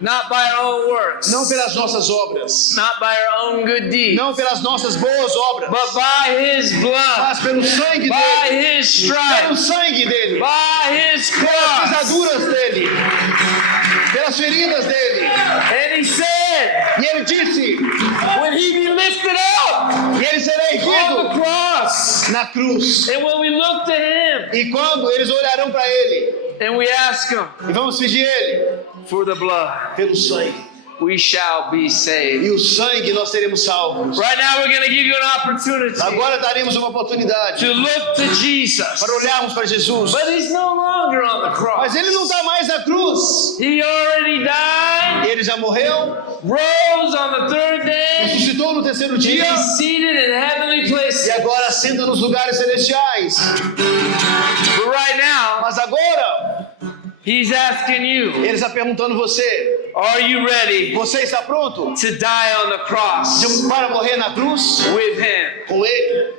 not by our own works, não pelas nossas obras, not by our own good deeds, não pelas nossas boas obras, but by his blood, mas pelo sangue by dele, his pelo stripes, sangue dele, by his pelas cross. pisaduras dele, pelas feridas dele. And he said, E ele disse, when he be lifted up e ele será on erguido the cross, na cruz. and when we look to him E quando eles olharão para ele, and we ask him e vamos pedir ele, for the blood, pelo sangue, we shall be saved. e o sangue nós seremos salvos. Right now we're going to give you an opportunity Agora daremos uma oportunidade to look to Jesus. para olharmos para Jesus. But he's no longer on the cross. Mas ele não está mais na cruz. He already died, Ele já morreu, rose on the third day, ressuscitou no terceiro and dia he's seated in heavenly places. e agora senta nos lugares celestiais. But right now, Mas agora, he's asking you, ele está perguntando você, are you ready você está pronto to die on the cross para morrer na cruz with him? com ele?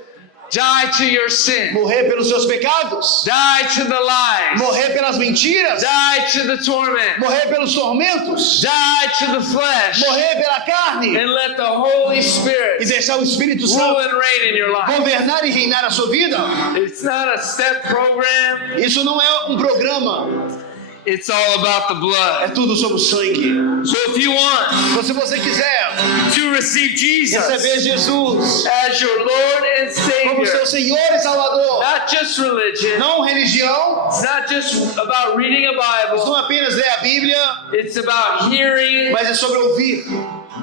Die to your sin. Morrer pelos seus pecados? Die to the lies. Morrer pelas mentiras? Die to the torment. Morrer pelos tormentos? Die to the flesh. Morrer pela carne? And let the Holy E Spirit deixar o Espírito rule Santo and reign in your life. governar e reinar a sua vida? It's not a step program. Isso não é um programa, It's all about the é blood. tudo sobre o sangue. So if you want Então, se você quiser to receive Jesus receber Jesus as your Lord and como seu Savior, Senhor e Salvador, not just religion, não religião, it's not just about reading a não Bible, apenas ler a Bíblia, it's about hearing mas é sobre ouvir,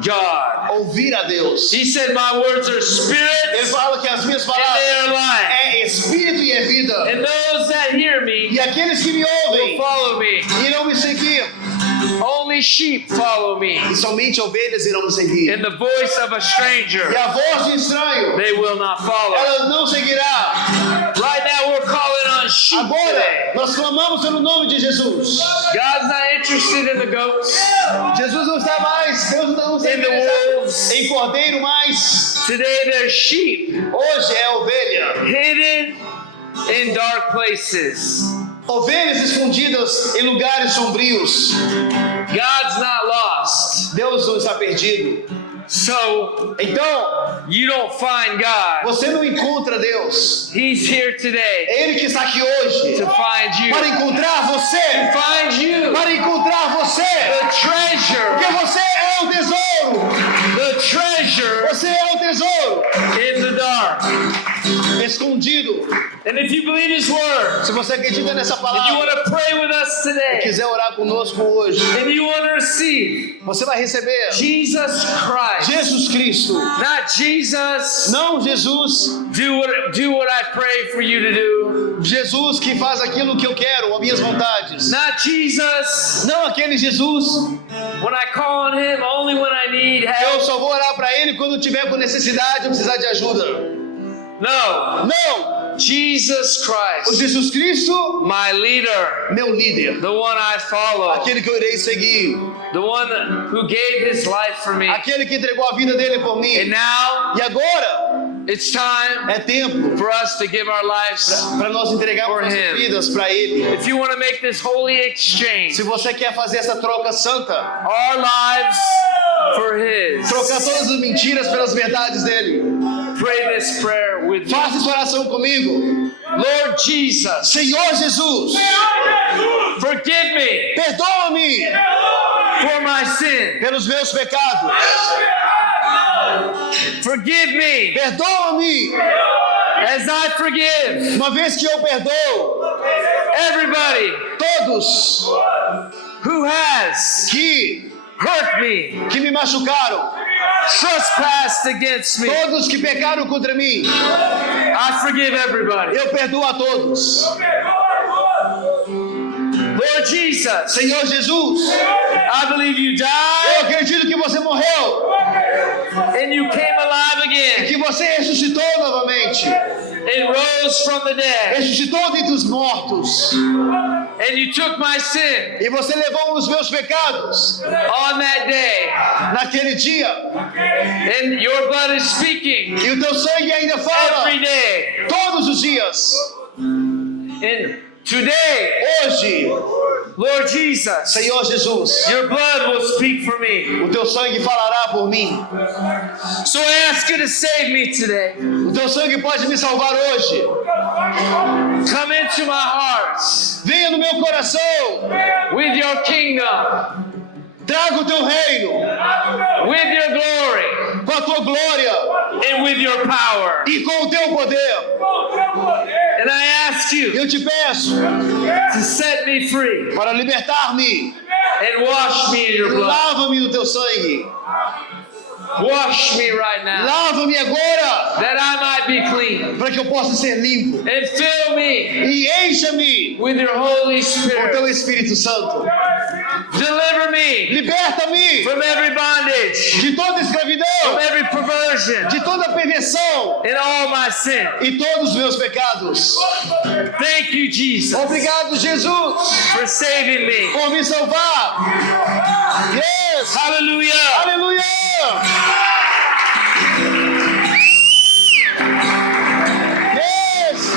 God. ouvir a Deus. He said, my words are Ele spirit fala que as minhas and they palavras are life. é espírito e é vida. And those that hear me E aqueles que me will ouvem follow me. irão me seguir, Only sheep follow me. e somente ovelhas irão me seguir. And the voice of a E stranger a voz de estranho, they will not follow. ela não seguirá. Right now we're calling on sheep Agora, today. nós clamamos pelo nome de Jesus. God's not interested in the goats, Jesus não está mais, Deus não está in the interessado wolves. em cordeiro mais. Today they're sheep Hoje é ovelha. hidden in dark places. Ovelhas escondidas em lugares sombrios. God's not lost. Deus não está perdido. So Então, you don't find God. você não encontra Deus. He's here today É Ele que está aqui hoje to find you. para encontrar você. Find you. Para encontrar você. The treasure. Porque você é o tesouro. The treasure Você é o tesouro. in the dark. escondido. And if you believe His word, Se você acredita nessa and you palavra want to pray with us e today, quiser orar conosco hoje, and you want to receive você vai receber Jesus Christ, Jesus Cristo. not Jesus, Não Jesus, do what I pray for you to do. Jesus que faz aquilo que eu quero, as minhas vontades. Not Jesus, Não aquele Jesus, when I call on Him only when I need eu help. só vou orar para Ele quando eu tiver com necessidade ou precisar de ajuda. No, Não, Jesus o Christ, Jesus Cristo, my leader, meu líder, the one I follow, aquele que eu irei seguir, the one who gave His life for me. aquele que entregou a vida dele por And mim. now E agora it's time é tempo for us to give our lives. para nós entregarmos For nossas him. vidas para Ele. If you want to make this holy exchange, Se você quer fazer essa troca santa, our lives for His, trocar todas as mentiras pelas verdades dele, pray this prayer with me. faça essa oração comigo. Lord Jesus, Senhor Jesus, forgive me perdoa-me for my sin. pelos meus pecados. Forgive me Perdoa-me, as I forgive uma vez que eu perdoo everybody todos who has que hurt me, me machucaram, trespassed against me. todos que pecaram contra mim. I forgive everybody. Eu perdoo a todos. Lord Jesus, Senhor Jesus, I believe you eu died acredito que você morreu and you came alive e again que você ressuscitou novamente. and rose from the dead. Ressuscitou dentre os mortos. And you took my sin E você levou os meus pecados on that day. naquele dia. And your blood is speaking E o teu sangue ainda fala every day. todos os dias. And today, Hoje, Lord Jesus, Senhor Jesus, your blood will speak for me. o teu sangue falará por mim. So I ask you to save me today. O teu sangue pode me salvar hoje. Come into my heart Venha no meu coração. with your kingdom, Traga o teu reino with your glory, com a tua glória and with your power. e com o teu poder. And I ask you Eu te peço to set me free para libertar-me. and wash me in your blood. Lava-me no teu sangue. Wash me right now Lava-me agora that I might be clean. para que eu possa ser limpo. And fill me E encha-me with your Holy com o teu Spirit. Espírito Santo. Deliver me Liberta-me from every bondage, de toda from escravidão, every perversion, de toda perversão and all my sin. e todos os meus pecados. Thank you, Jesus, Obrigado, Jesus, for saving me. por me salvar. Yes! Hallelujah. Aleluia! Yes!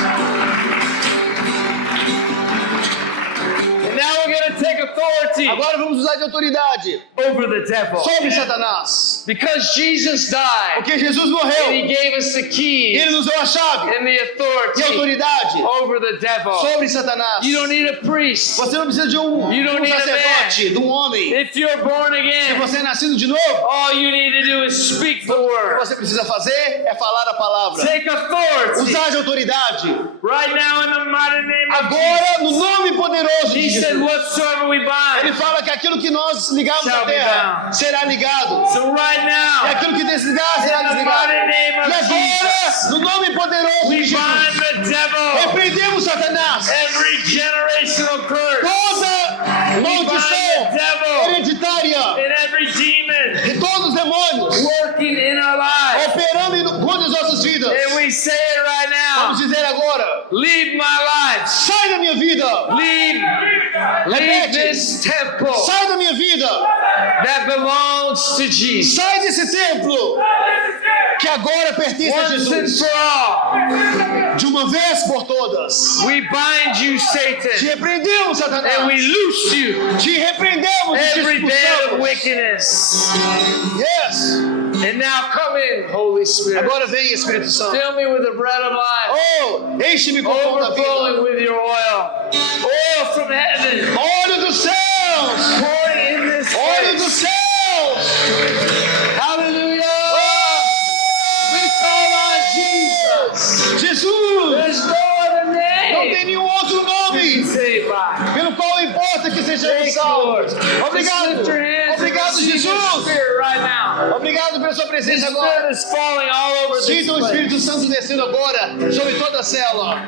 And now we're going to take authority Agora vamos usar de autoridade over the devil. sobre Satanás. Because Jesus died, Porque Jesus and morreu. He gave us the keys Ele nos deu a chave and the e authority autoridade over the devil. sobre Satanás. You don't need a priest. Você não precisa de You don't need a sacerdote, de homem. If you're born Se again, você é nascido de novo, all you need to do is speak the o que word. você precisa fazer é falar a palavra. Take authority Usar de autoridade. right now in the mighty name of Agora, no nome poderoso de Jesus. He said, Jesus. whatsoever we Ele bind fala que aquilo que nós ligamos Shall na be terra bound. será ligado. So right E now, aquilo que desligar será in the desligado. mighty name E of agora, Jesus, no nome poderoso we de Jesus, bind the devil, repreendemos Satanás. every generational curse. Toda We bind maldição the devil hereditária and every demon e todos os demônios working in our lives. operando contra as nossas vidas. And we say it right Vamos now. dizer agora, Leave my life. sai da minha vida. Leave Repete. this temple Sai da minha vida. that belongs to Jesus. Sai desse templo que agora pertence a Once and Jesus. for all, De uma vez por todas. we bind you, Te Satan, repreendemos, Satanás. and we loose you Te repreendemos e te every bed of expulsamos. wickedness. Yes. And now come in, Holy Spirit. Agora vem, Espírito Santo. Fill me with the bread of life, Oh, enche-me com o pão da vida. overflowing with your oil. Oil from heaven, Óleo dos céus. pouring in this Óleo dos place. céus. Hallelujah. We call on Jesus. Jesus! There's no other Não name tem nenhum outro nome saved by. pelo qual importa que sejamos Thank you, salvos. Lord. Obrigado. Just lift your hands Obrigado, and receive the Jesus. Spirit right now. Obrigado pela sua The presença agora. Spirit is falling all over this Sinta o place. Espírito Santo descendo agora sobre toda a célula.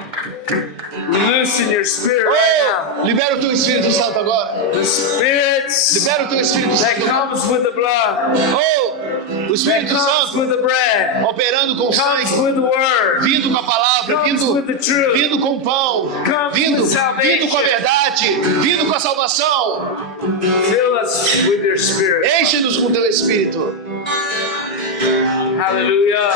Loosen your spirit right now. Oh, libera o teu Espírito Santo agora. The spirits Libera o teu Espírito that Santo. comes with the blood, Oh, o that Espírito comes Santo with the bread, operando com comes sangue, with the word, vindo com a palavra, comes vindo, with the truth. vindo com o pão, Comes vindo, with salvation. vindo com a verdade, vindo com a salvação. Fill us with your spirit. Enche-nos com o teu Espírito. Hallelujah.